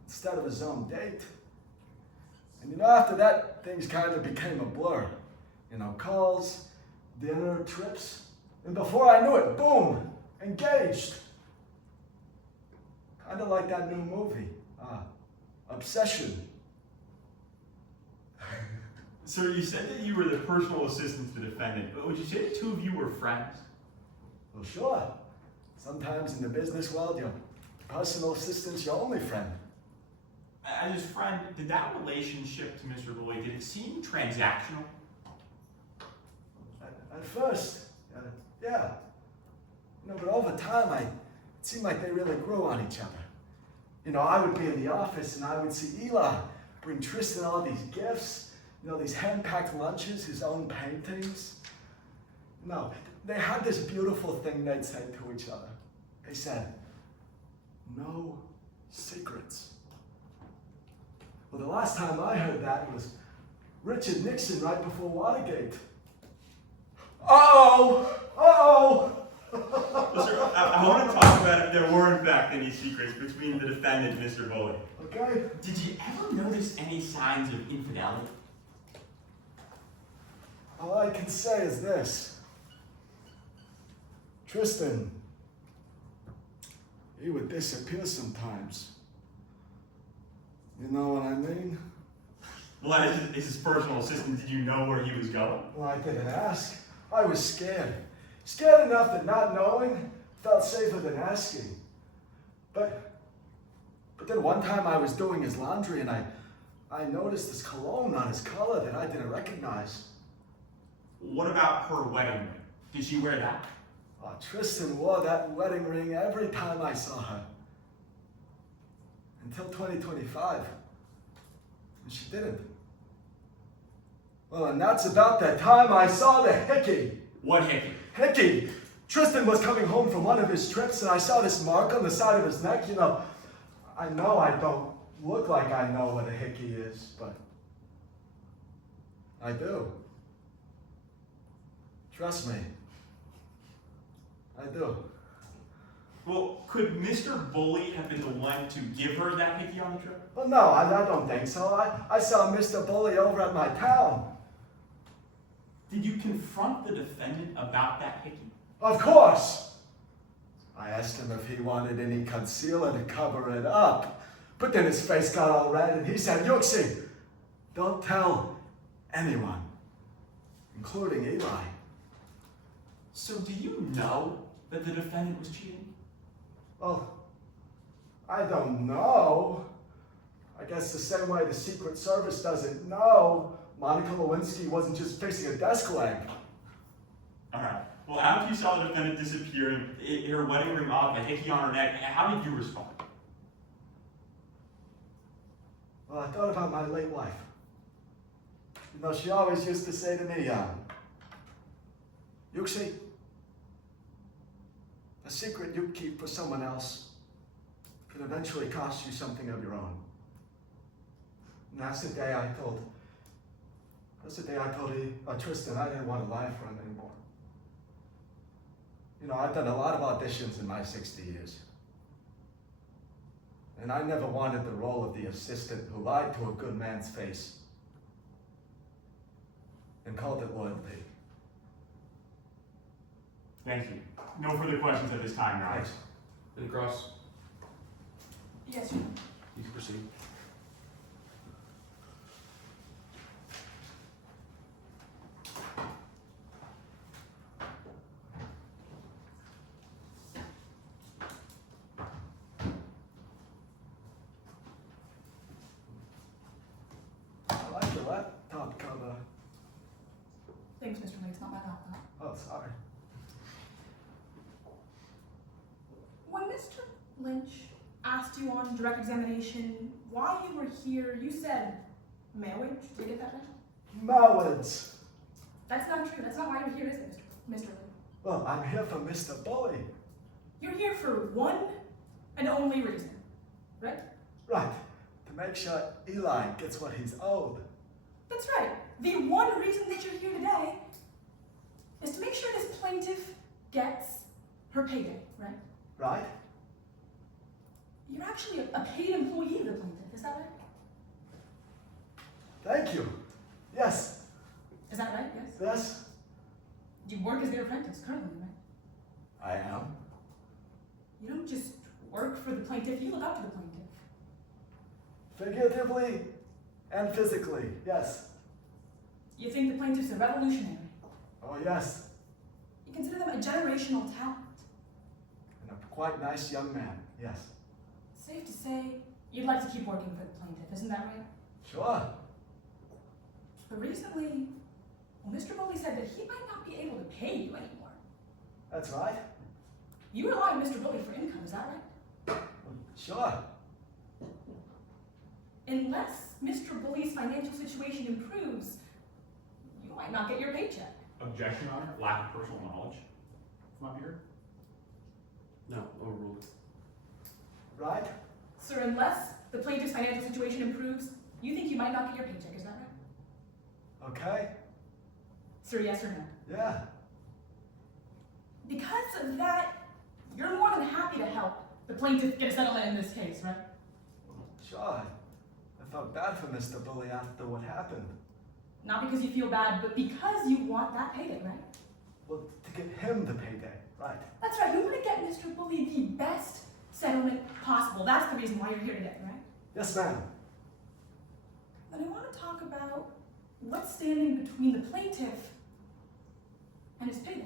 instead of his own date. And you know, after that, things kind of became a blur. You know, calls, dinner, trips, and before I knew it, boom, engaged. Kind of like that new movie, Obsession. Sir, you said that you were the personal assistant to the defendant, but would you say the two of you were friends? Well, sure. Sometimes in the business world, your personal assistant's your only friend. As his friend, did that relationship to Mr. Bully, did it seem transactional? At first, yeah. You know, but over time, it seemed like they really grew on each other. You know, I would be in the office and I would see Eli bring Tristan all these gifts, You know, these hand-packed lunches, his own paintings. No, they had this beautiful thing they'd say to each other. They said, no secrets. Well, the last time I heard that was Richard Nixon right before Watergate. Uh-oh! Uh-oh! Well, sir, I want to talk about if there were in fact any secrets between the defendant and Mr. Bully. Okay. Did you ever notice any signs of infidelity? All I can say is this. Tristan, he would disappear sometimes. You know what I mean? Well, as his personal assistant, did you know where he was going? Well, I didn't ask. I was scared. Scared enough that not knowing felt safer than asking. But then one time I was doing his laundry and I noticed this cologne on his collar that I didn't recognize. What about her wedding ring? Did she wear that? Oh, Tristan wore that wedding ring every time I saw her. Until 2025. And she didn't. Well, and that's about the time I saw the hickey. What hickey? Hickey! Tristan was coming home from one of his trips and I saw this mark on the side of his neck. You know I don't look like I know what a hickey is, but I do. Trust me. I do. Well, could Mr. Bully have been the one to give her that hickey on the trip? Well, no, I don't think so. I saw Mr. Bully over at my town. Did you confront the defendant about that hickey? Of course. I asked him if he wanted any concealer to cover it up. But then his face got all red and he said, Yuxi, don't tell anyone, including Eli. So do you know that the defendant was cheating? Well, I don't know. I guess the same way the Secret Service doesn't know Monica Lewinsky wasn't just facing a desk leg. All right. Well, after you saw the defendant disappear and her wedding ring off, a hickey on her neck, how did you respond? Well, I thought about my late wife. You know, she always used to say to me, Yuxi, a secret you keep for someone else can eventually cost you something of your own. And that's the day I told Tristan I didn't want to lie for him anymore. You know, I've done a lot of auditions in my 60 years. And I never wanted the role of the assistant who lied to a good man's face and called it loyalty. Thank you. No further questions at this time, Your Honor. Thanks. Mr. Cross, Yes, Your Honor. you can proceed. I like your laptop cover. Thanks, Mr. Lee. It's not my laptop. Oh, sorry. When Mr. Lynch asked you on direct examination why you were here, you said marriage. Did I get that right? Marriage. That's not true. That's not why you're here, is it, Mr. Lee? Well, I'm here for Mr. Bully. You're here for one and only reason, right? Right. To make sure Eli gets what he's owed. That's right. The one reason that you're here today is to make sure this plaintiff gets her payday, right? Right? You're actually a paid employee of the plaintiff, is that right? Thank you. Yes. Is that right? Yes? Yes, You work as their apprentice currently, right? I am. You don't just work for the plaintiff, you look up to the plaintiff. Figuratively and physically, yes. You think the plaintiff's a revolutionary. Oh, yes. You consider them a generational talent. And a quite nice young man, yes. Safe to say, you'd like to keep working for the plaintiff, isn't that right? Sure. But recently, well, Mr. Bully said that he might not be able to pay you anymore. That's right. You rely on Mr. Bully for income, is that right? Sure. Unless Mr. Bully's financial situation improves, you might not get your paycheck. Objection, Your Honor. Lack of personal knowledge from up here. No, overruled. Right? Sir, unless the plaintiff's financial situation improves, you think you might not get your paycheck, is that right? Okay. Sir, yes or no? Yeah. Because of that, you're more than happy to help the plaintiff get a settlement in this case, right? Sure. I felt bad for Mr. Bully after what happened. Not because you feel bad, but because you want that payday, right? Well, to get him the payday, right? That's right, you want to get Mr. Bully the best settlement possible. That's the reason why you're here today, right? Yes, ma'am. But I want to talk about what's standing between the plaintiff and his payday.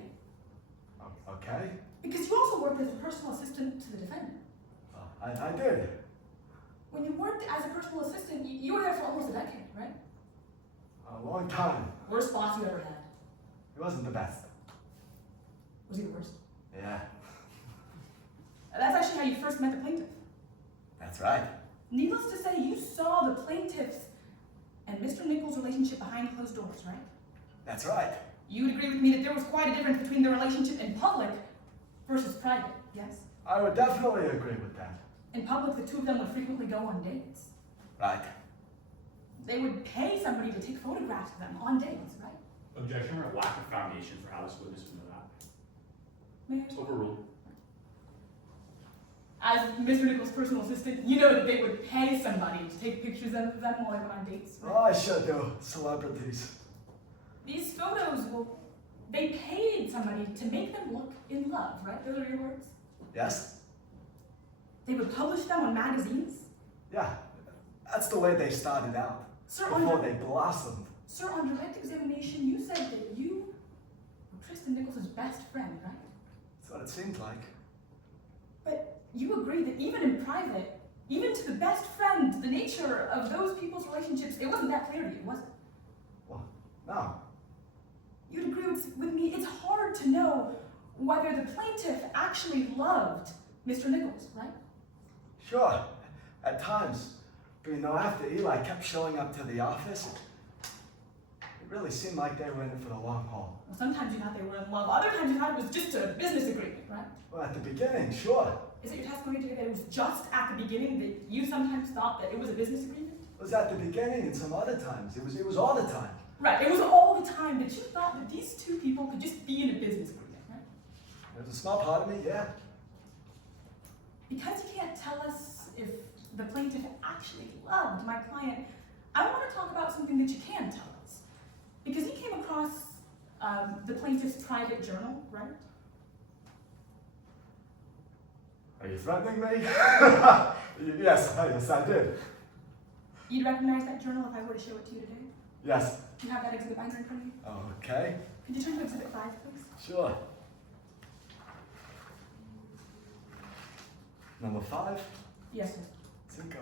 Okay. Because you also worked as a personal assistant to the defendant. I did. When you worked as a personal assistant, you were there for almost a decade, right? A long time. Worst boss you ever had. He wasn't the best. Was he the worst? Yeah, That's actually how you first met the plaintiff. that's right. Needless to say, you saw the plaintiff's and Mr. Nichols' relationship behind closed doors, right? That's right. You would agree with me that there was quite a difference between the relationship in public versus private, yes? I would definitely agree with that. In public, the two of them would frequently go on dates. Right. They would pay somebody to take photographs of them on dates, right? Objection, or lack of foundation for how this witness would know that. May I- Overruled. As Mr. Nichols' personal assistant, you know that they would pay somebody to take pictures of them while they went on dates, right? Oh, I sure do. Celebrities. These photos, well, they paid somebody to make them look in love, right? Those are your words? Yes? They would publish them on magazines. Yeah. That's the way they started out. Sir, Before they blossomed. Sir, on direct examination, you said that you were Tristan Nichols' best friend, right? That's what it seemed like. But you agree that even in private, even to the best friend, the nature of those people's relationships, it wasn't that clear to you, was it? Well, no. You'd agree with me, it's hard to know whether the plaintiff actually loved Mr. Nichols, right? Sure. At times. But you know, after Eli kept showing up to the office, it really seemed like they were in it for the long haul. Well, sometimes you thought they were in love, other times you thought it was just a business agreement, right? Well, at the beginning, sure. Is it your testimony today that it was just at the beginning that you sometimes thought that it was a business agreement? It was at the beginning and some other times. It was all the time. Right, it was all the time that you thought that these two people could just be in a business agreement, right? There's a small part of me, yeah. Because you can't tell us if the plaintiff actually loved my client, I want to talk about something that you can tell us. Because he came across the plaintiff's private journal, right? Are you threatening me? Yes, I did. You'd recognize that journal if I were to show it to you today? Yes. Do you have that exhibit binder in front of you? Okay. Could you turn to exhibit 5, please? Sure. Number 5? Yes, sir. Cinco.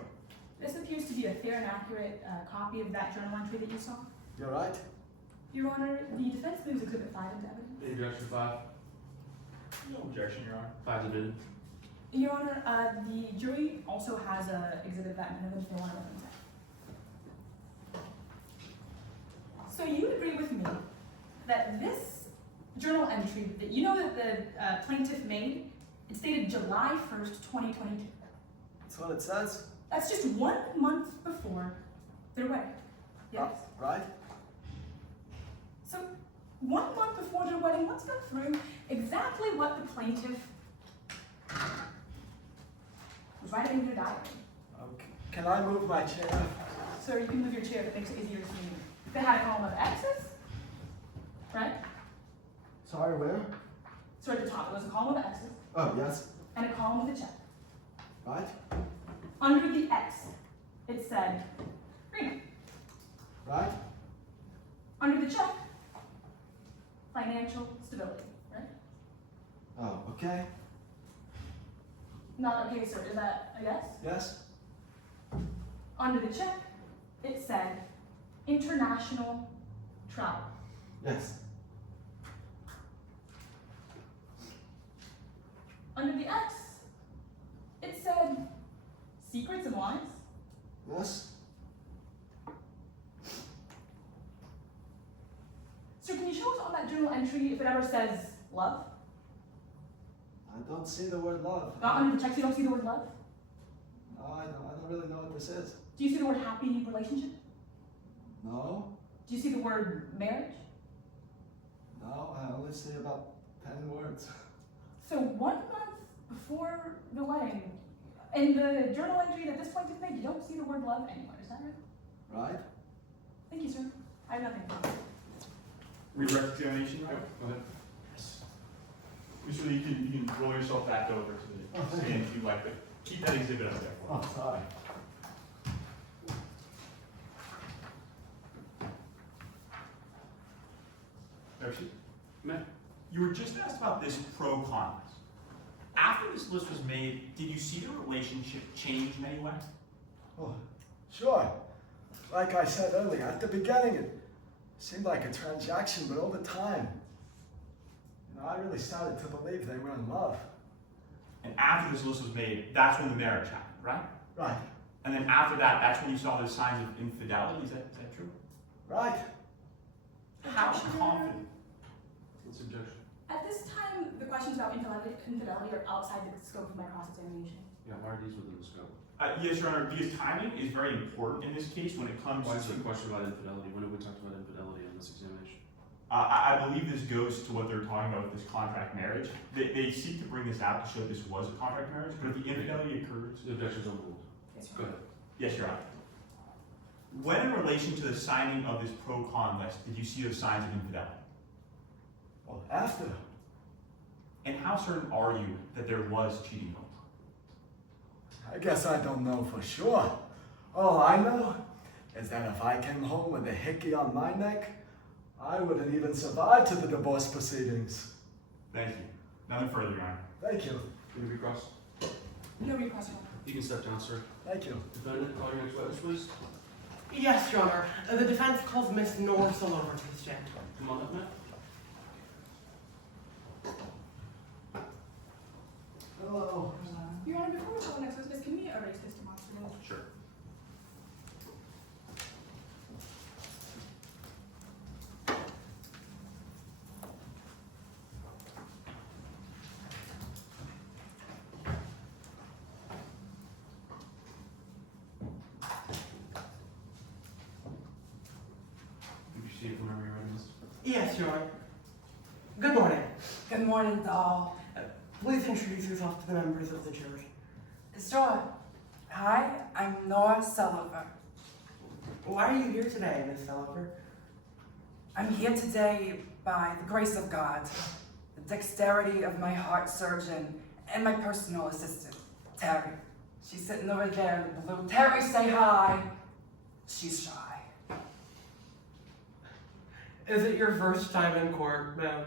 This appears to be a fair and accurate copy of that journal entry that you saw. You're right. Your Honor, the defense moves exhibit 5 into evidence. Objection 5. No objection, Your Honor. 5's admitted. Your Honor, the jury also has a exhibit that in evidence they want to represent. So you would agree with me that this journal entry that you know that the plaintiff made, it's dated July 1st, 2022. That's what it says. That's just 1 month before their wedding. Yes? Right? So 1 month before their wedding, let's go through exactly what the plaintiff was writing in your diary. Okay. Can I move my chair? Sir, you can move your chair if it makes it easier to see. They had a column of X's, right? Sorry, where? So at the top, it was a column of X's Oh, yes. and a column with a check. Right? Under the X, it said Reno. Right? Under the check, financial stability, right? Oh, okay. Not okay, sir. Is that a yes? Yes? Under the check, it said international travel. Yes. Under the X, it said secrets and lies. Yes? journal entry if it ever says love? I don't see the word love. Not under the checks, you don't see the word love? No, I don't really know what this is. Do you see the word happy relationship? No, Do you see the word marriage? no, I only see about 10 words. So 1 month before the wedding, in the journal entry that this point is made, you don't see the word love anywhere, is that right? Right? Thank you, sir. I have nothing. Redirect examination, Go ahead. Yes. Mr. Lee, you can roll yourself back over to the stand if you'd like, but keep that exhibit up there for me. Oh, sorry. Actually, Matt, you were just asked about this pro-con list. After this list was made, did you see the relationship change in any way? Oh, sure. Like I said earlier, at the beginning it seemed like a transaction, but over time, I really started to believe they were in love. And after this list was made, that's when the marriage happened, right? Right, And then after that, that's when you saw the signs of infidelity. Is that true? right. How confident? What's the objection? At this time, the questions about infidelity are outside the scope of my cross-examination. Yeah, why are these within the scope? Yes, Your Honor, because timing is very important in this case when it comes Why is to... there a question about infidelity? When have we talked about infidelity in this examination? I believe this goes to what they're talking about with this contract marriage. They seek to bring this out to show this was a contract marriage, but if the infidelity occurs... The objection's overruled. Yes, Go ahead. Yes, Your Honor. When in relation to the signing of this pro-con list, did you see those signs of infidelity? Well, after. And how certain are you that there was cheating? I guess I don't know for sure. All I know is that if I came home with a hickey on my neck, I wouldn't even survive to the divorce proceedings. Thank you. Nothing further, Your Honor. Thank you. Can you recross? No recross, Your Honor. You can step down, sir. Thank you. Defendant, call your next witness, please. Yes, Your Honor. The defense calls Miss Norris over to the stand. Come on up, Matt. Hello. Your Honor, before we call the next witness, can we erase this demonstrative? Sure. You see it whenever you're ready, miss. Yes, Your Honor. Good morning. Good morning, doll. Please introduce yourself to the members of the jury. Sure. Hi, I'm Nora Sullivan. Why are you here today, Miss Sullivan? I'm here today by the grace of God, the dexterity of my heart surgeon, and my personal assistant, Terry. She's sitting over there in the blue. Terry, say hi. She's shy. Is it your first time in court, ma'am?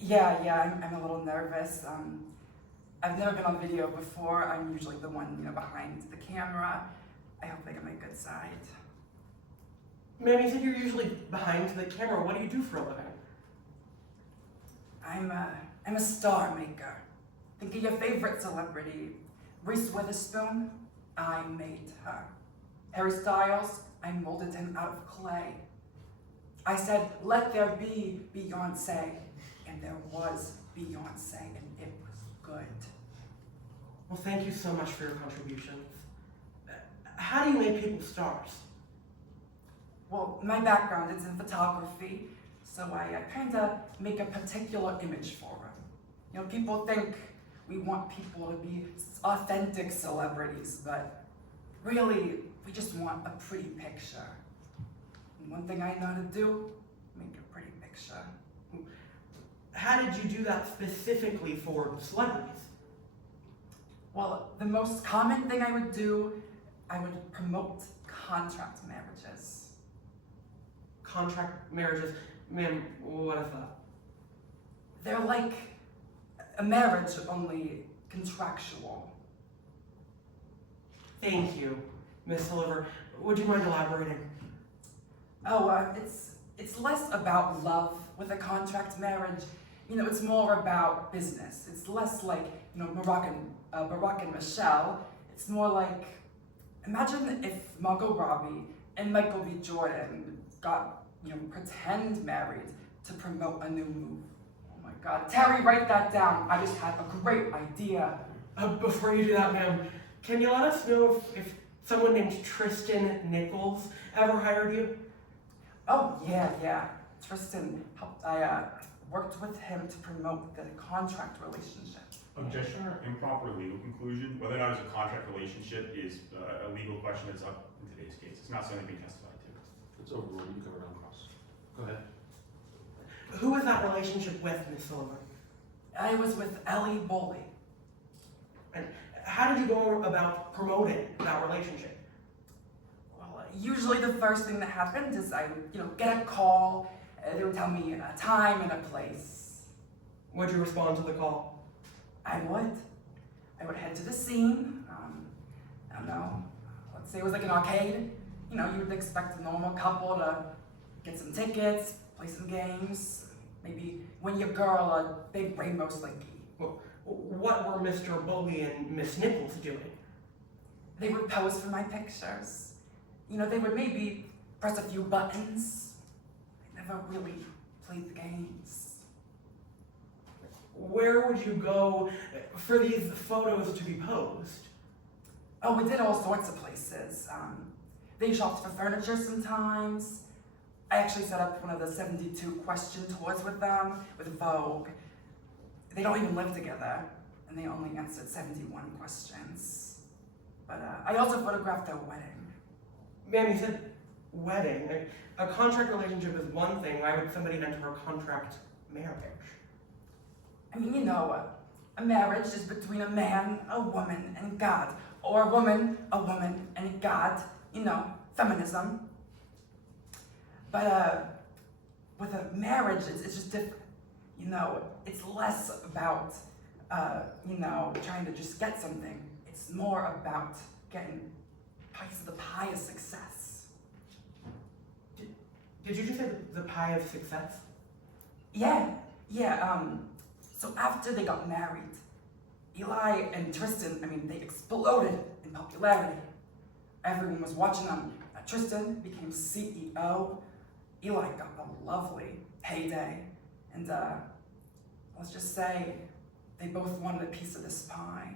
Yeah, I'm a little nervous. I've never been on video before. I'm usually the one, behind the camera. I hope I get my good side. Ma'am, you said you're usually behind the camera. What do you do for a living? I'm a star maker. Think of your favorite celebrity. Reese Witherspoon, I made her. Harry Styles, I molded him out of clay. I said, let there be Beyonce, and there was Beyonce, and it was good. Well, thank you so much for your contributions. How do you make people stars? Well, my background is in photography, so I kind of make a particular image for them. People think we want people to be authentic celebrities, but really, we just want a pretty picture. And one thing I know how to do, make a pretty picture. How did you do that specifically for celebrities? Well, the most common thing I would do, I would promote contract marriages. Contract marriages? Ma'am, what is that? They're like a marriage, only contractual. Thank you, Miss Sullivan. Would you mind elaborating? Oh, it's less about love with a contract marriage. It's more about business. It's less like, Barack and Michelle. It's more like, imagine if Margot Robbie and Michael B. Jordan got, pretend married to promote a new move. Oh my God, Terry, write that down. I just had a great idea. Before you do that, ma'am, can you let us know if someone named Tristan Nichols ever hired you? Oh, yeah. Tristan helped. I worked with him to promote the contract relationship. Objection or improper legal conclusion, whether or not it's a contract relationship is a legal question that's up in today's case. It's not something being testified to. It's overruled, you can cover it on cross. Go ahead. Who was that relationship with, Miss Sullivan? I was with Ellie Boley. And how did you go about promoting that relationship? Well, usually the first thing that happened is I would, get a call. They would tell me a time and a place. Would you respond to the call? I would head to the scene. I don't know. Let's say it was like an arcade. You would expect a normal couple to get some tickets, play some games, maybe win your girl a big rainbow slinky. Well, what were Mr. Bully and Miss Nichols doing? They would pose for my pictures. They would maybe press a few buttons. They never really played the games. Where would you go for these photos to be posed? Oh, we did all sorts of places. They shopped for furniture sometimes. I actually set up one of the 72 question tours with them, with Vogue. They don't even live together, and they only answered 71 questions. But I also photographed their wedding. Ma'am, you said wedding. A contract relationship is one thing. Why would somebody enter a contract marriage? I mean, a marriage is between a man, a woman, and God. Or a woman, and God. Feminism. But with a marriage, it's just different. It's less about, trying to just get something. It's more about getting a piece of the pie of success. Did you just say the pie of success? Yeah. So after they got married, Eli and Tristan, they exploded in popularity. Everyone was watching them. Tristan became CEO. Eli got a lovely payday. And let's just say they both wanted a piece of this pie.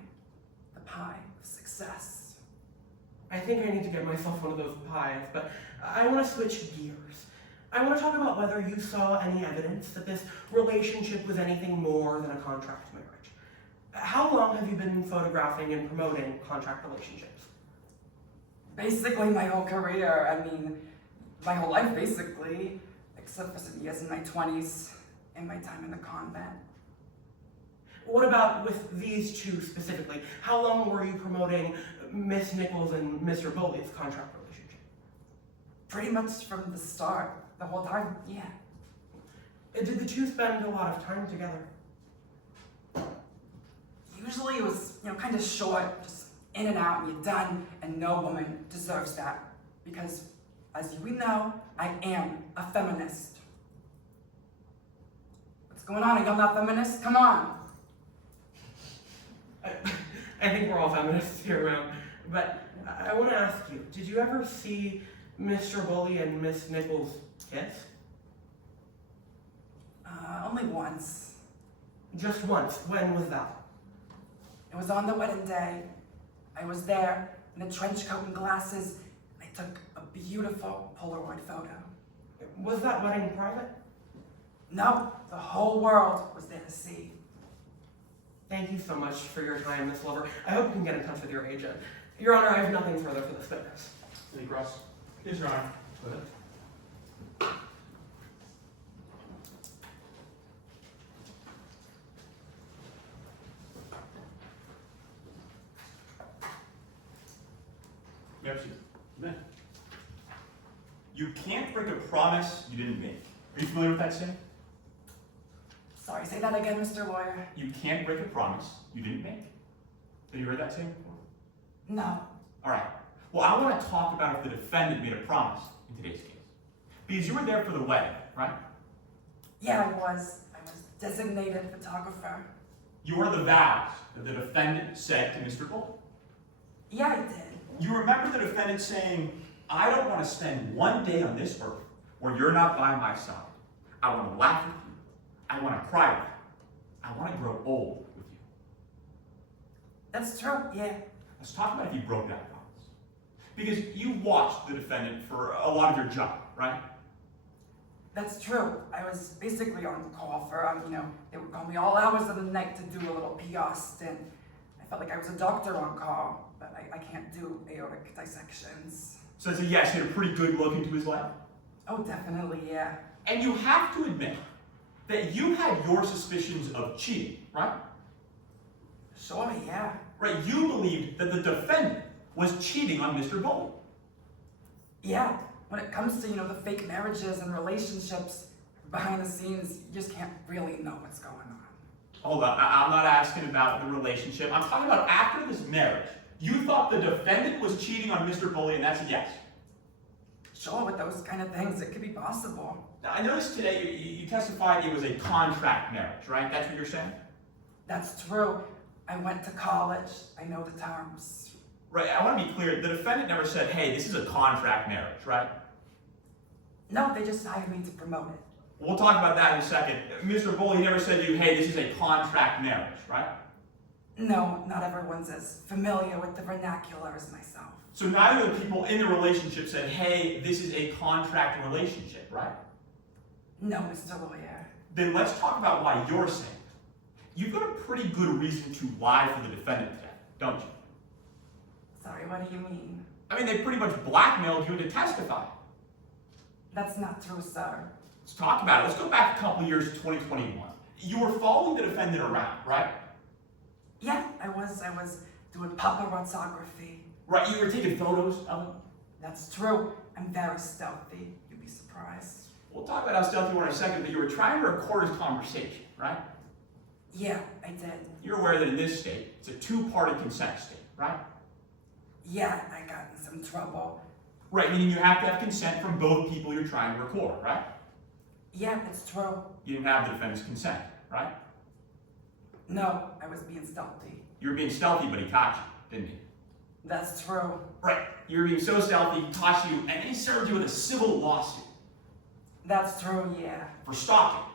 The pie of success. I think I need to get myself one of those pies, but I want to switch gears. I want to talk about whether you saw any evidence that this relationship was anything more than a contract marriage. How long have you been photographing and promoting contract relationships? Basically my whole career. My whole life basically, except for some years in my 20s and my time in the convent. What about with these two specifically? How long were you promoting Miss Nichols and Mr. Bowley's contract relationship? Pretty much from the start. The whole time, yeah. Did the two spend a lot of time together? Usually it was, kind of short, just in and out, and you're done, and no woman deserves that. Because, as we know, I am a feminist. What's going on? Are y'all not feminists? Come on! I think we're all feminists here around, but I want to ask you, did you ever see Mr. Bully and Miss Nichols kiss? Only once. Just once. When was that? It was on the wedding day. I was there in a trench coat and glasses. I took a beautiful Polaroid photo. Was that wedding private? No, the whole world was there to see. Thank you so much for your time, Miss Lover. I hope you can get in touch with your agent. Your Honor, I have nothing further for this witness. Any cross? Yes, Your Honor. Go ahead. Yep. You can't break a promise you didn't make. Are you familiar with that saying? Sorry, say that again, Mr. Lawyer. You can't break a promise you didn't make. Have you heard that saying before? No. All right. Well, I want to talk about if the defendant made a promise in today's case. Because you were there for the wedding, right? Yeah, I was. I was designated photographer. You were the vows that the defendant said to Mr. Bull. Yeah, I did. You remember the defendant saying, I don't want to spend one day on this earth where you're not by my side. I want to laugh with you. I want to cry with you. I want to grow old with you. That's true, yeah. Let's talk about if you broke that promise. Because you watched the defendant for a lot of your job, right? That's true. I was basically on call for, they would call me all hours of the night to do a little PR stint. I felt like I was a doctor on call, but I can't do aortic dissections. So it's a yes, you had a pretty good look into his life. Oh, definitely, yeah. And you have to admit that you had your suspicions of cheating, right? Sure, yeah. Right, you believed that the defendant was cheating on Mr. Bully. Yeah, when it comes to, the fake marriages and relationships behind the scenes, you just can't really know what's going on. Hold on, I'm not asking about the relationship. I'm talking about after this marriage. You thought the defendant was cheating on Mr. Bully, and that's a yes. Sure, with those kind of things, it could be possible. Now, I noticed today you testified it was a contract marriage, right? That's what you're saying? That's true. I went to college. I know the terms. Right, I want to be clear. The defendant never said, hey, this is a contract marriage, right? No, they just hired me to promote it. We'll talk about that in a second. Mr. Bully never said to you, hey, this is a contract marriage, right? No, not everyone's as familiar with the vernacular as myself. So neither of the people in the relationship said, hey, this is a contract relationship, right? No, Mr. Lawyer. Then let's talk about why you're saying it. You've got a pretty good reason to lie for the defendant today, don't you? Sorry, what do you mean? I mean, they pretty much blackmailed you to testify. That's not true, sir. Let's talk about it. Let's go back a couple years to 2021. You were following the defendant around, right? Yeah, I was doing paparazzography. Right, you were taking photos of him? That's true. I'm very stealthy. You'd be surprised. We'll talk about how stealthy you were in a second, but you were trying to record his conversation, right? Yeah, I did. You're aware that in this state, it's a two-party consent state, right? Yeah, I got in some trouble. Right, meaning you have to have consent from both people you're trying to record, right? Yeah, it's true. You didn't have the defendant's consent, right? No, I was being stealthy. You were being stealthy, but he caught you, didn't he? That's true. Right, you were being so stealthy, he caught you, and then he served you with a civil lawsuit. That's true, yeah. For stalking.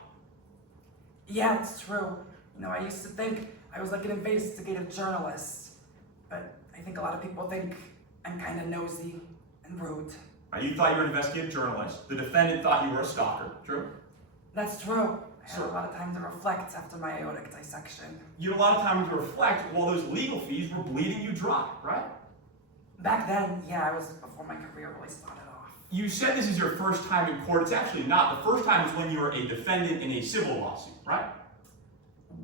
Yeah, it's true. I used to think I was like an investigative journalist, but I think a lot of people think I'm kind of nosy and rude. Right, you thought you were an investigative journalist. The defendant thought you were a stalker, true? That's true. I had a lot of time to reflect after my aortic dissection. You had a lot of time to reflect while those legal fees were bleeding you dry, right? Back then, yeah, I was before my career really started off. You said this is your first time in court. It's actually not. The first time is when you were a defendant in a civil lawsuit, right?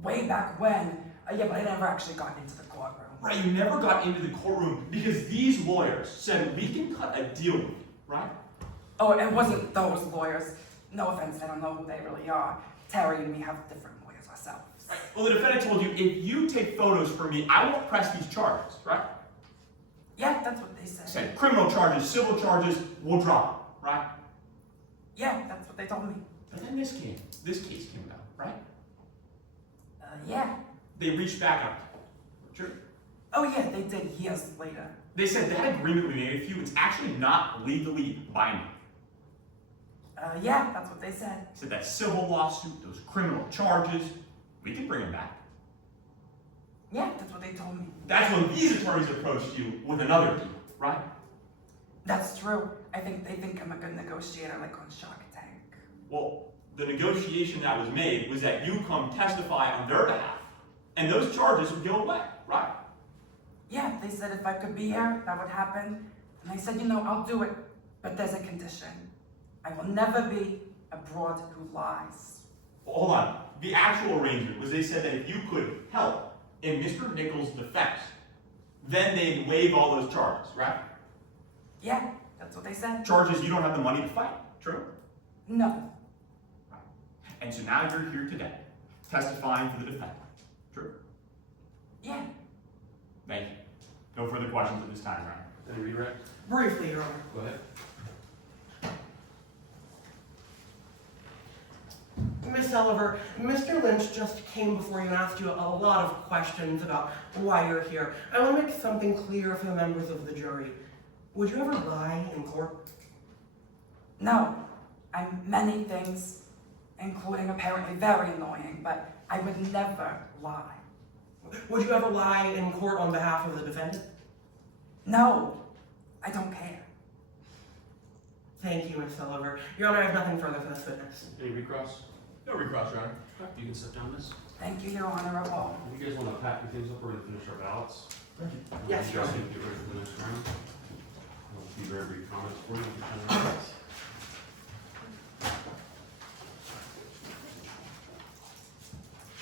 Way back when, yeah, but I never actually got into the courtroom. Right, you never got into the courtroom because these lawyers said we can cut a deal with you, right? Oh, it wasn't those lawyers. No offense, I don't know who they really are. Terry and me have different lawyers ourselves. Right. Well, the defendant told you, if you take photos for me, I won't press these charges, right? Yeah, that's what they said. Said criminal charges, civil charges, we'll drop them, right? Yeah, that's what they told me. But then this case came about, right? Yeah. They reached back out. True. Oh yeah, they did years later. They said that agreement we made with you is actually not legally binding. Yeah, that's what they said. Said that civil lawsuit, those criminal charges, we can bring them back. Yeah, that's what they told me. That's when these attorneys approached you with another deal, right? That's true. I think they think I'm a good negotiator, like on Shark Tank. Well, the negotiation that was made was that you come testify on their behalf, and those charges would go away, right? Yeah, they said if I could be here, that would happen. And I said, I'll do it, but there's a condition. I will never be a broad who lies. Well, hold on. The actual arrangement was they said that if you could help in Mr. Nichols' defense, then they'd waive all those charges, right? Yeah, that's what they said. Charges you don't have the money to fight, true? No. Right. And so now you're here today, testifying for the defendant, true? Yeah. Thank you. No further questions at this time, Ryan. Any redirect? Briefly, Your Honor. Go ahead. Miss Oliver, Mr. Lynch just came before you and asked you a lot of questions about why you're here. I want to make something clear for the members of the jury. Would you ever lie in court? No. I'm many things, including apparently very annoying, but I would never lie. Would you ever lie in court on behalf of the defendant? No, I don't care. Thank you, Ms. Sullivan. Your Honor, I have nothing further for this witness. Any recross? No recross, Your Honor. You can sit down, miss. Thank you, Your Honorable. If you guys want to pack your things up, we're going to finish our ballots. Thank you. Yes, You Your guys Honor. can get ready for the next round. I'll be very brief comments for you.